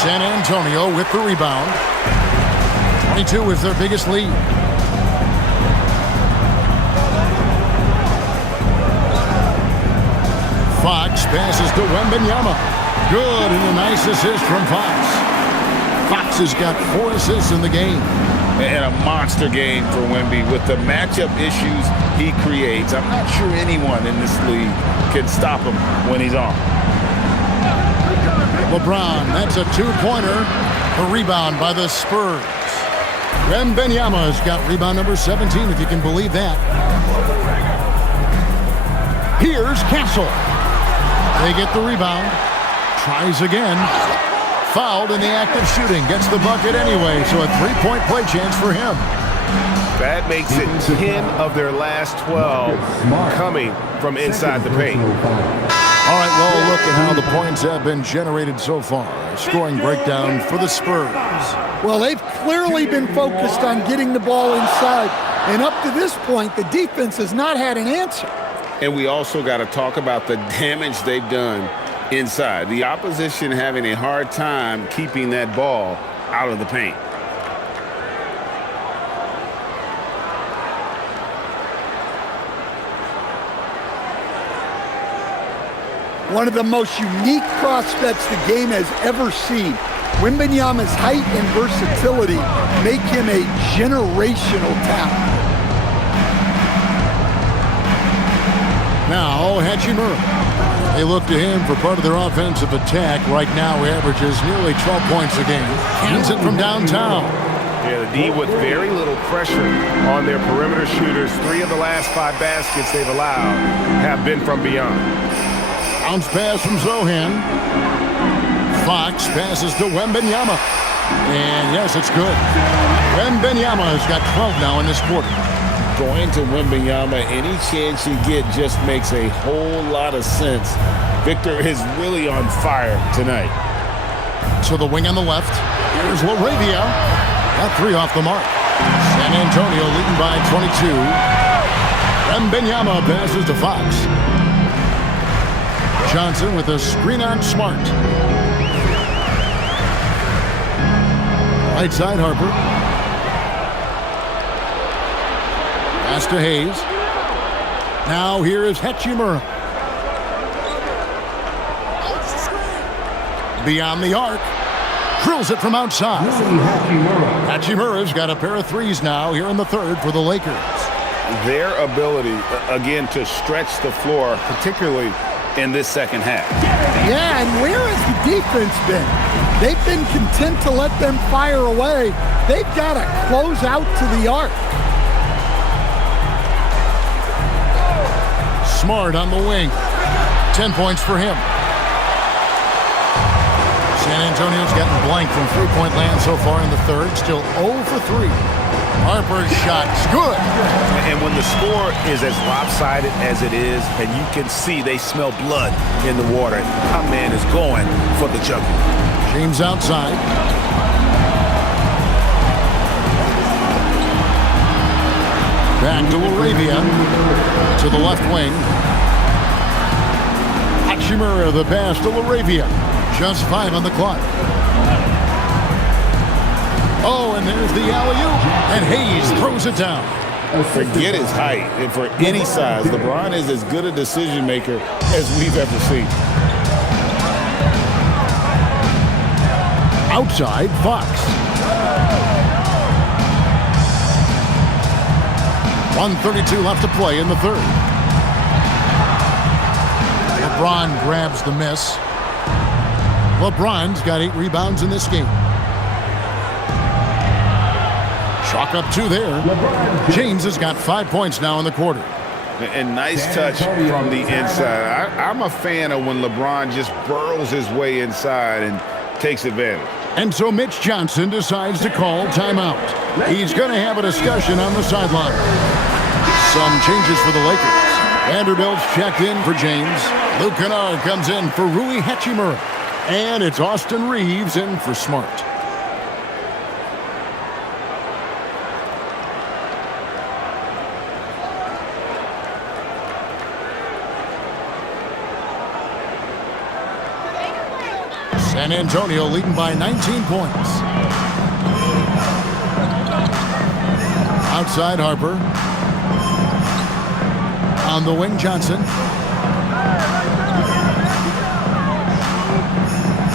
San Antonio with the rebound. 22 is their biggest lead. Fox passes to Wembanyama. Good, and a nice assist from Fox. Fox has got 4 assists in the game. And a monster game for Wemby with the matchup issues he creates. I'm not sure anyone in this league can stop him when he's on. LeBron, that's a 2-pointer. The rebound by the Spurs. Wembanyama's got rebound number 17, if you can believe that. Here's Castle. They get the rebound. Tries again. Fouled in the act of shooting. Gets the bucket anyway, so a 3-point play chance for him. That makes it 10 of their last 12 coming from inside the paint. All right, well, look at how the points have been generated so far. Scoring breakdown for the Spurs. Well, they've clearly been focused on getting the ball inside. And up to this point, the defense has not had an answer. And we also got to talk about the damage they've done inside. The opposition having a hard time keeping that ball out of the paint. One of the most unique prospects the game has ever seen. Wembanyama's height and versatility make him a generational talent. Now, Hachimura. They look to him for part of their offensive attack. Right now, he averages nearly 12 points a game. Hands it from downtown. Yeah, the D with very little pressure on their perimeter shooters. 3 of the last 5 baskets they've allowed have been from beyond. Bounce pass from Zohan. Fox passes to Wembanyama. And yes, it's good. Wembanyama has got 12 now in this quarter. Going to Wembanyama, any chance you get just makes a whole lot of sense. Victor is really on fire tonight. To the wing on the left. Here's LaRavia. Got 3 off the mark. San Antonio leading by 22. Wembanyama passes to Fox. Johnson with a screen on Smart. Right side, Harper. Pass to Hayes. Now here is Hachimura. Beyond the arc. Drills it from outside. Hachimura's got a pair of 3s now here in the third for the Lakers. Their ability, again, to stretch the floor, particularly in this second half. Yeah, and where has the defense been? They've been content to let them fire away. They've got to close out to the arc. Smart on the wing. 10 points for him. San Antonio's gotten blank from three-point land so far in the third. Still 0 for 3. Harper's shot's good. And when the score is as lopsided as it is, and you can see they smell blood in the water, our man is going for the jugular. James outside. Back to Laravia. To the left wing. Hachimura the pass to Laravia. Just 5 on the clock. Oh, and there's the alley-oop. And Hayes throws it down. Forget his height. And for any size, LeBron is as good a decision maker as we've ever seen. Outside, Fox. 1:32 left to play in the third. LeBron grabs the miss. LeBron's got 8 rebounds in this game. Chalk up 2 there. James has got 5 points now in the quarter. And nice touch from the inside. I'm a fan of when LeBron just burrows his way inside and takes advantage. And so Mitch Johnson decides to call timeout. He's going to have a discussion on the sideline. Some changes for the Lakers. Vanderbilt's checked in for James. Luke Kennard comes in for Rui Hachimura. And it's Austin Reeves in for Smart. San Antonio leading by 19 points. Outside Harper. On the wing, Johnson.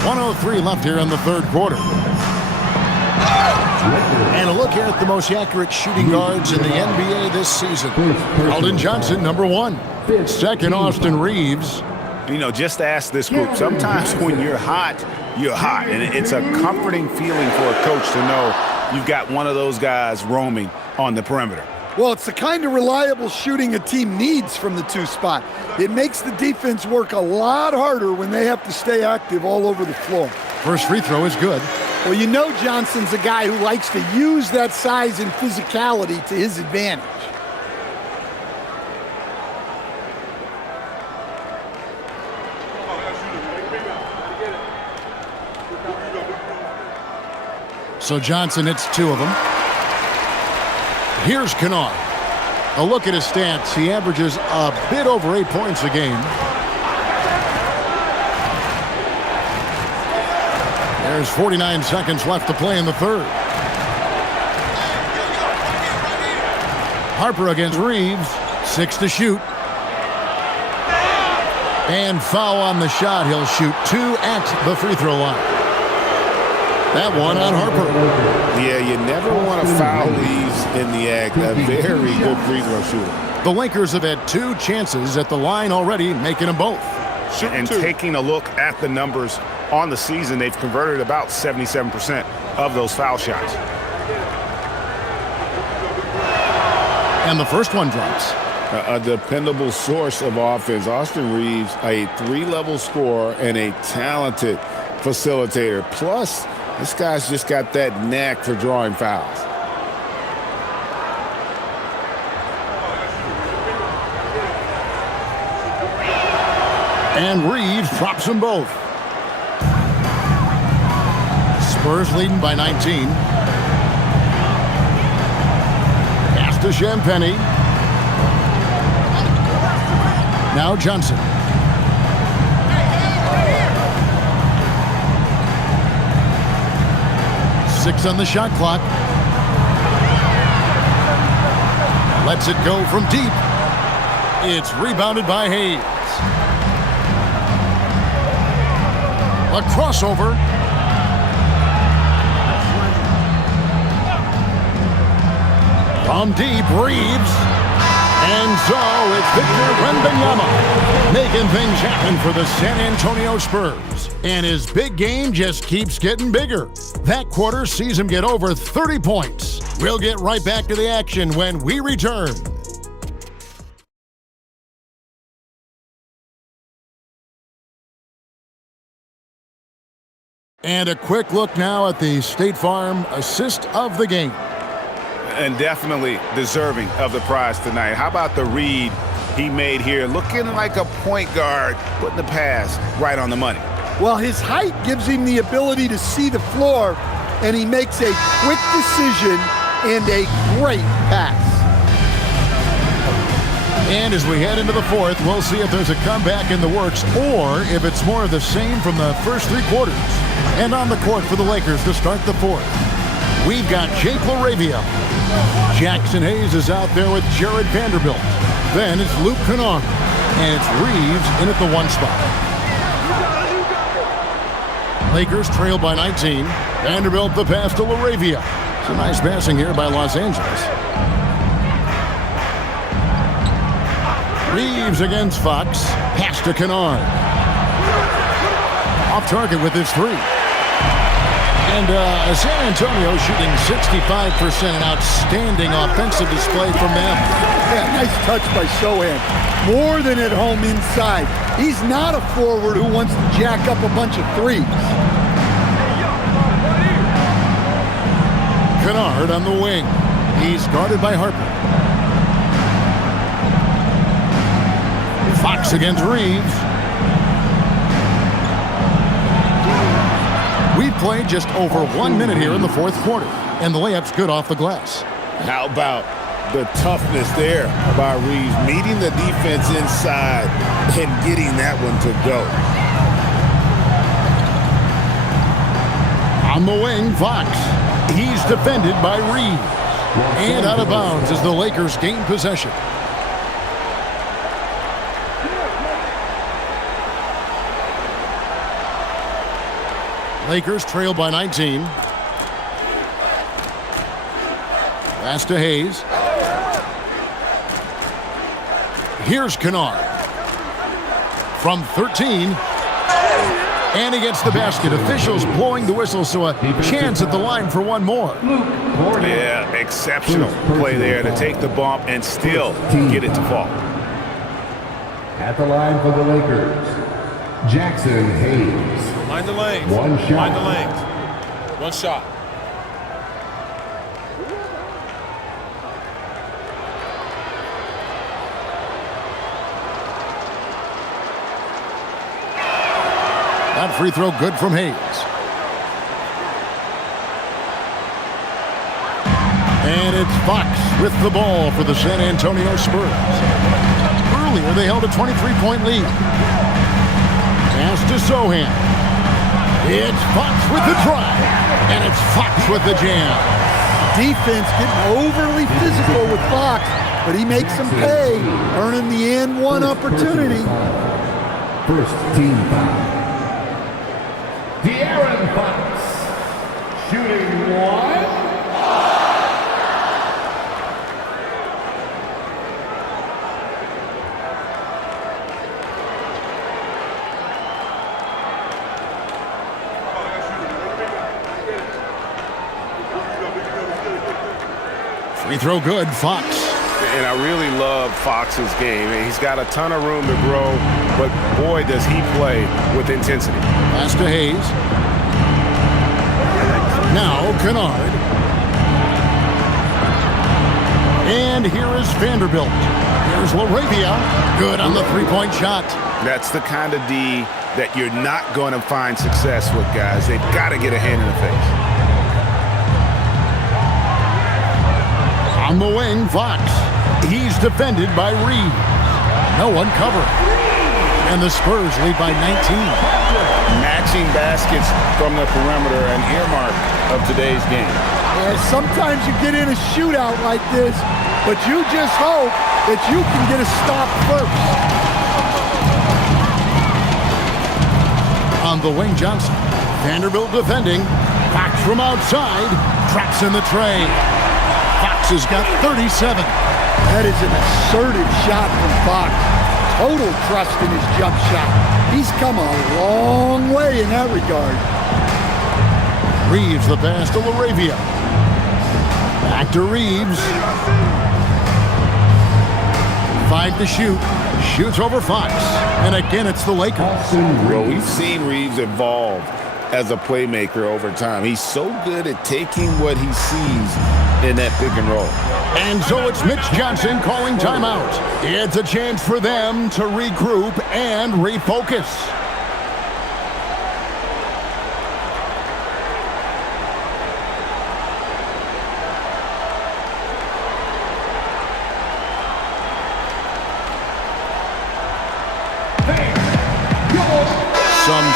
1:03 left here in the third quarter. And a look here at the most accurate shooting guards in the NBA this season. Alden Johnson, number 1. Second, Austin Reeves. You know, just ask this group. Sometimes when you're hot, you're hot. And it's a comforting feeling for a coach to know you've got one of those guys roaming on the perimeter. Well, it's the kind of reliable shooting a team needs from the 2 spot. It makes the defense work a lot harder when they have to stay active all over the floor. First free throw is good. Well, you know Johnson's a guy who likes to use that size and physicality to his advantage. So Johnson hits 2 of them. Here's Kennard. A look at his stats. He averages a bit over 8 points a game. There's 49 seconds left to play in the third. Harper against Reeves. 6 to shoot. And foul on the shot. He'll shoot 2 at the free throw line. That one on Harper. Yeah, you never want to foul these in the act. A very good free throw shooter. The Lakers have had 2 chances at the line already, making them both. And taking a look at the numbers on the season, they've converted about 77% of those foul shots. And the first one drops. A dependable source of offense. Austin Reeves, a 3-level scorer and a talented facilitator. Plus, this guy's just got that knack for drawing fouls. And Reeves drops them both. Spurs leading by 19. Pass to Champagny. Now Johnson. Six on the shot clock. Lets it go from deep. It's rebounded by Hayes. A crossover. From deep, Reeves. And so it's Victor Wembanyama making things happen for the San Antonio Spurs. And his big game just keeps getting bigger. That quarter sees him get over 30 points. We'll get right back to the action when we return. And a quick look now at the State Farm assist of the game. And definitely deserving of the prize tonight. How about the read he made here? Looking like a point guard, putting the pass right on the money. Well, his height gives him the ability to see the floor, and he makes a quick decision and a great pass. And as we head into the fourth, we'll see if there's a comeback in the works or if it's more of the same from the first three quarters. And on the court for the Lakers to start the fourth, we've got Jake LaRavia. Jackson Hayes is out there with Jared Vanderbilt. Then it's Luke Kennard. And it's Reeves in at the one spot. Lakers trail by 19. Vanderbilt the pass to LaRavia. It's a nice passing here by Los Angeles. Reeves against Fox. Pass to Kennard. Off target with his three. And San Antonio shooting 65%. An outstanding offensive display from them. Yeah, nice touch by Sohan. More than at home inside. He's not a forward who wants to jack up a bunch of threes. Kennard on the wing. He's guarded by Harper. Fox against Reeves. We've played just over 1 minute here in the fourth quarter, and the layup's good off the glass. How about the toughness there by Reeves, meeting the defense inside and getting that one to go. On the wing, Fox. He's defended by Reeves. And out of bounds as the Lakers gain possession. Lakers trail by 19. Pass to Hayes. Here's Kennard. From 13. And he gets the basket. Officials blowing the whistle, so a chance at the line for one more. Yeah, exceptional play there to take the bump and still get it to fall. At the line for the Lakers, Jackson Hayes. Mind the lanes. One shot. Mind the lanes. One shot. That free throw good from Hayes. And it's Fox with the ball for the San Antonio Spurs. Earlier, they held a 23-point lead. Pass to Sohan. It's Fox with the drive. And it's Fox with the jam. Defense getting overly physical with Fox, but he makes them pay, earning the and one opportunity. First team foul. De'Aaron Fox, shooting one. Free throw good, Fox. And I really love Fox's game. He's got a ton of room to grow, but boy, does he play with intensity. Pass to Hayes. Now Kennard. And here is Vanderbilt. Here's LaRavia. Good on the three-point shot. That's the kind of D that you're not going to find success with, guys. They've got to get a hand in the face. On the wing, Fox. He's defended by Reeves. No one covering. And the Spurs lead by 19. Matching baskets from the perimeter, an earmark of today's game. Sometimes you get in a shootout like this, but you just hope that you can get a stop first. On the wing, Johnson. Vanderbilt defending. Fox from outside. Traps in the tray. Fox has got 37. That is an assertive shot from Fox. Total trust in his jump shot. He's come a long way in that regard. Reeves the pass to LaRavia. Back to Reeves. 5 to shoot. Shoots over Fox. And again, it's the Lakers. Well, we've seen Reeves evolve as a playmaker over time. He's so good at taking what he sees in that pick and roll. And so it's Mitch Johnson calling timeout. It's a chance for them to regroup and refocus.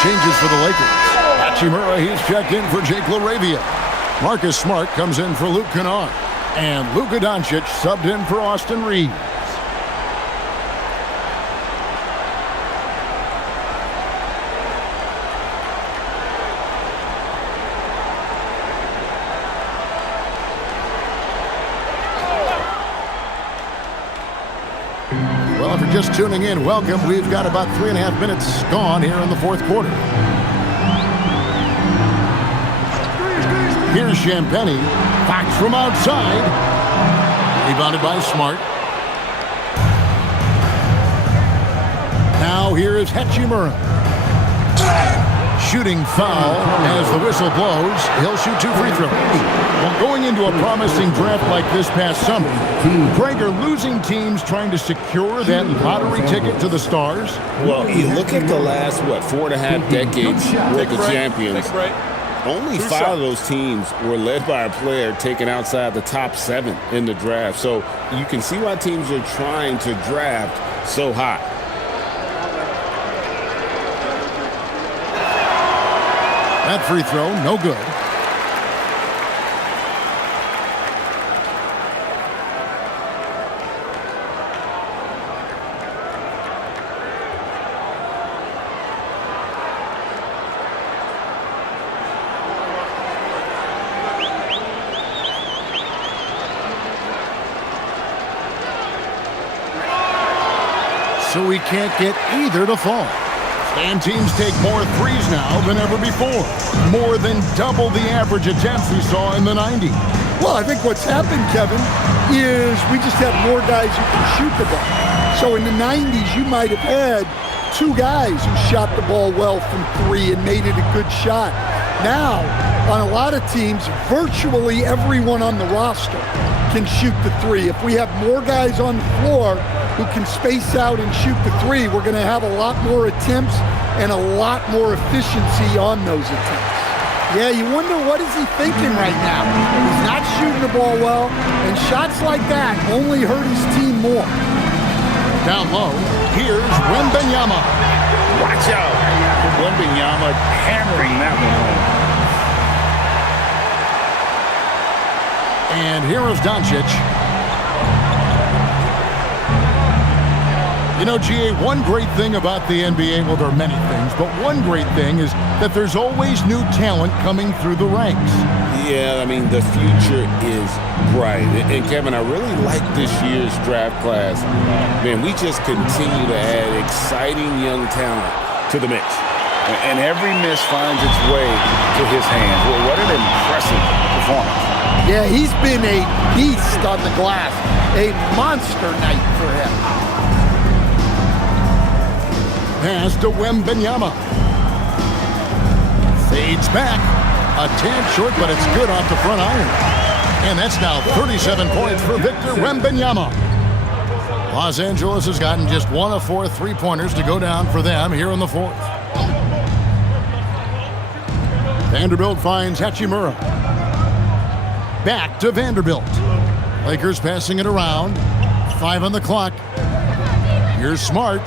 changes for the Lakers. Hachimura, he's checked in for Jake LaRavia. Marcus Smart comes in for Luke Kennard. And Luka Doncic subbed in for Austin Reeves. Well, if you're just tuning in, welcome. We've got about 3.5 minutes gone here in the fourth quarter. Here's Champagny. Fox from outside. Rebounded by Smart. Now here is Hachimura. Shooting foul as the whistle blows. He'll shoot 2 free throws. Well, going into a promising draft like this past summer, Craig, are losing teams trying to secure that lottery ticket to the stars? Well, you look at the last, 4.5 decades with the champions. Only 5 of those teams were led by a player taken outside the top 7 in the draft. So you can see why teams are trying to draft so high. That free throw, no good. So we can't get either to fall. And teams take more threes now than ever before. More than double the average attempts we saw in the 90s. Well, I think what's happened, Kevin, is we just have more guys who can shoot the ball. So in the 90s, you might have had 2 guys who shot the ball well from 3 and made it a good shot. Now, on a lot of teams, virtually everyone on the roster can shoot the 3. If we have more guys on the floor who can space out and shoot the 3, we're going to have a lot more attempts and a lot more efficiency on those attempts. Yeah, you wonder what is he thinking right now. He's not shooting the ball well, and shots like that only hurt his team more. Down low, here's Wembanyama. Watch out. Wembanyama hammering that one home. And here is Doncic. You know, GA, one great thing about the NBA, well, there are many things, but one great thing is that there's always new talent coming through the ranks. Yeah, I mean, the future is bright. And Kevin, I really like this year's draft class. Man, we just continue to add exciting young talent to the mix. And every miss finds its way to his hands. Well, what an impressive performance. Yeah, he's been a beast on the glass. A monster night for him. Pass to Wembanyama. Fades back. A tad short, but it's good off the front iron. And that's now 37 points for Victor Wembanyama. Los Angeles has gotten just 1 of 4 3-pointers to go down for them here in the 4th. Vanderbilt finds Hachimura. Back to Vanderbilt. Lakers passing it around. 5 on the clock. Here's Smart.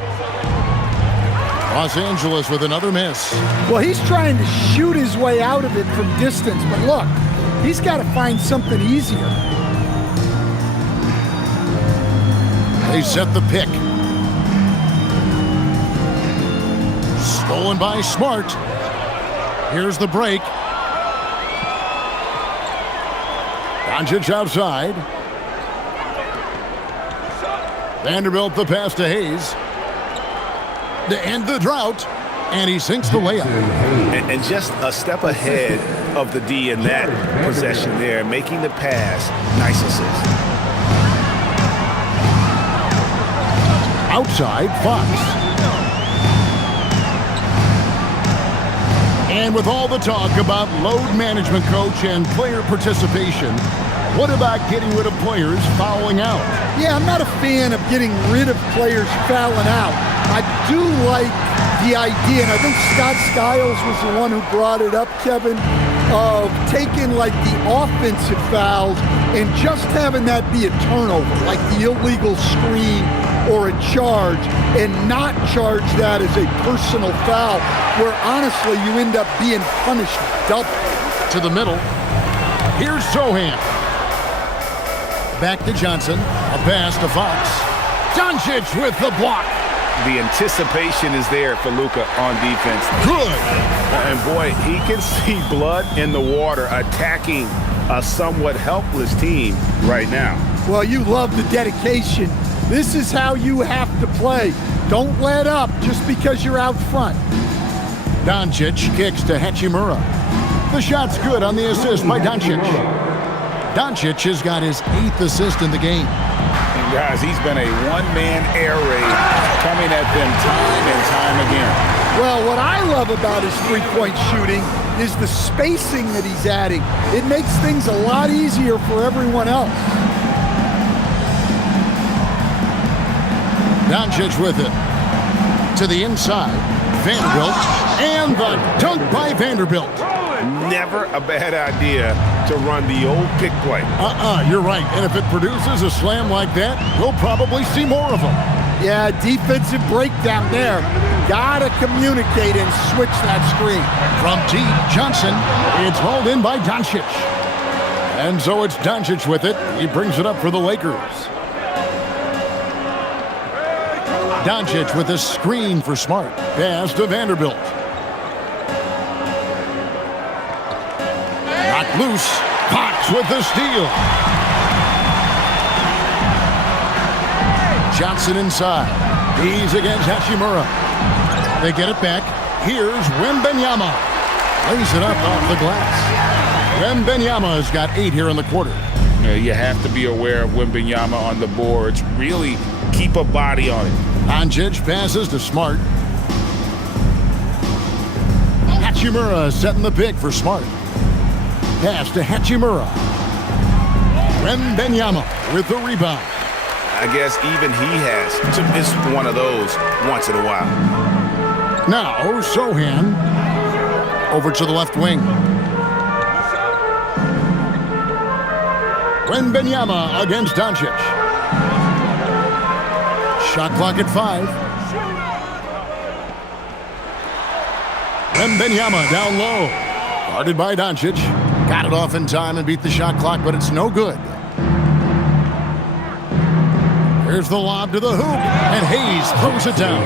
Los Angeles with another miss. Well, he's trying to shoot his way out of it from distance, but look, he's got to find something easier. They set the pick. Stolen by Smart. Here's the break. Doncic outside. Vanderbilt the pass to Hayes. To end the drought, and he sinks the layup. And just a step ahead of the D in that possession there, making the pass. Nice assist. Outside, Fox. And with all the talk about load management, coach, and player participation, what about getting rid of players fouling out? Yeah, I'm not a fan of getting rid of players fouling out. I do like the idea, and I think Scott Skiles was the one who brought it up, Kevin, of taking like the offensive fouls and just having that be a turnover, like the illegal screen or a charge and not charge that as a personal foul where honestly you end up being punished double. To the middle. Here's Sohan. Back to Johnson. A pass to Fox. Doncic with the block. The anticipation is there for Luka on defense. Good. And boy, he can see blood in the water attacking a somewhat helpless team right now. Well, you love the dedication. This is how you have to play. Don't let up just because you're out front. Doncic kicks to Hachimura. The shot's good on the assist by Doncic. Doncic has got his 8th assist in the game. And guys, he's been a one-man air raid coming at them time and time again. Well, what I love about his three-point shooting is the spacing that he's adding. It makes things a lot easier for everyone else. Doncic with it. To the inside. Vanderbilt. And the dunk by Vanderbilt. Never a bad idea to run the old pick play. You're right. And if it produces a slam like that, we'll probably see more of them. Yeah, defensive breakdown there. Gotta communicate and switch that screen. From deep, Johnson. It's rolled in by Doncic. And so it's Doncic with it. He brings it up for the Lakers. Doncic with a screen for Smart. Pass to Vanderbilt. Knocked loose. Fox with the steal. Johnson inside. He's against Hachimura. They get it back. Here's Wembanyama. Lays it up off the glass. Wembanyama has got 8 here in the quarter. You have to be aware of Wembanyama on the boards. Really keep a body on it. Doncic passes to Smart. Hachimura setting the pick for Smart. Pass to Hachimura. Wembanyama with the rebound. I guess even he has to miss one of those once in a while. Now, Sohan over to the left wing. Wembanyama against Doncic. Shot clock at 5. Wembanyama down low. Guarded by Doncic. Got it off in time and beat the shot clock, but it's no good. Here's the lob to the hoop, and Hayes throws it down.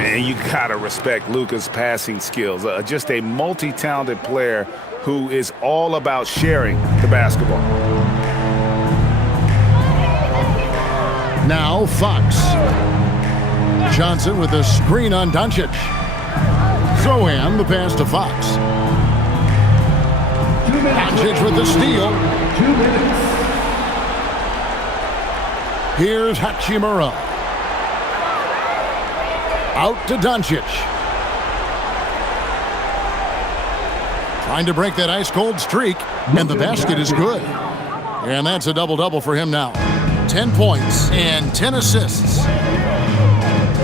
And you gotta respect Luka's passing skills. Just a multi-talented player who is all about sharing the basketball. Now Fox. Johnson with a screen on Doncic. Sohan the pass to Fox. Doncic with the steal. 2 minutes. Here's Hachimura. Out to Doncic. Trying to break that ice-cold streak, and the basket is good. And that's a double-double for him now. 10 points and 10 assists.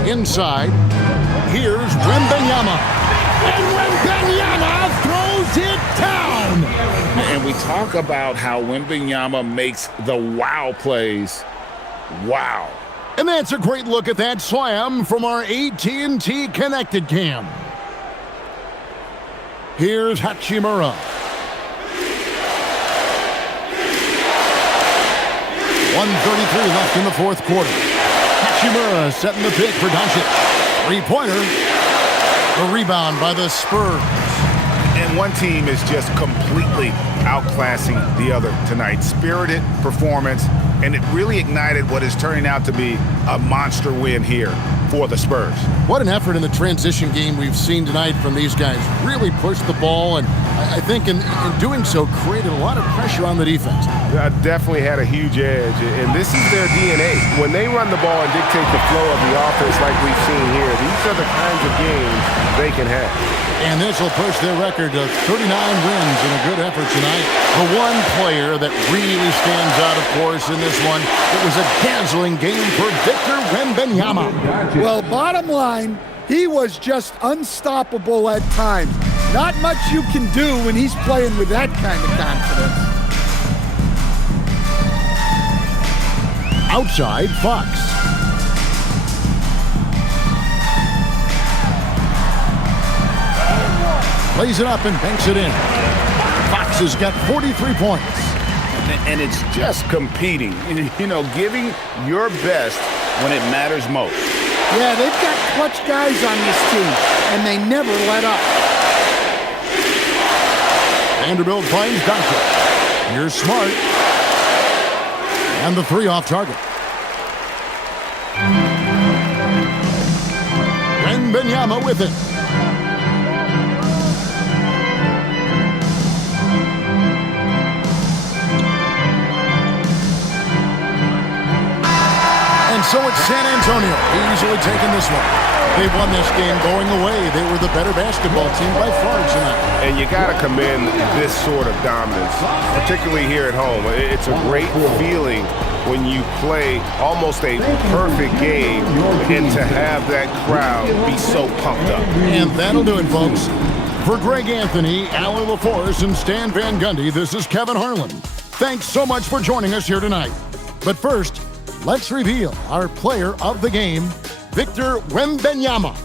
Inside, here's Wembanyama. And Wembanyama throws it down. And we talk about how Wembanyama makes the wow plays. Wow. And that's a great look at that slam from our AT&T Connected Cam. Here's Hachimura. .133 left in the fourth quarter. Hachimura setting the pick for Doncic. Three-pointer. The rebound by the Spurs. And one team is just completely outclassing the other tonight. Spirited performance, and it really ignited what is turning out to be a monster win here for the Spurs. What an effort in the transition game we've seen tonight from these guys. Really pushed the ball, and I think in doing so created a lot of pressure on the defense. Definitely had a huge edge, and this is their DNA. When they run the ball and dictate the flow of the offense like we've seen here, these are the kinds of games they can have. And this will push their record to 39 wins in a good effort tonight. The one player that really stands out, of course, in this one, it was a dazzling game for Victor Wembanyama. Well, bottom line, he was just unstoppable at times. Not much you can do when he's playing with that kind of confidence. Outside, Fox. Plays it up and banks it in. Fox has got 43 points. And it's just competing, giving your best when it matters most. Yeah, they've got clutch guys on this team, and they never let up. Vanderbilt finds Doncic. Here's Smart. And the three off target. Wembanyama with it. And so it's San Antonio easily taking this one. They've won this game going away. They were the better basketball team by far tonight. And you got to commend this sort of dominance, particularly here at home. It's a great feeling when you play almost a perfect game and to have that crowd be so pumped up. And that'll do it, folks. For Greg Anthony, Alan LaForce, and Stan Van Gundy, this is Kevin Harlan. Thanks so much for joining us here tonight. But first, let's reveal our player of the game, Victor Wembanyama.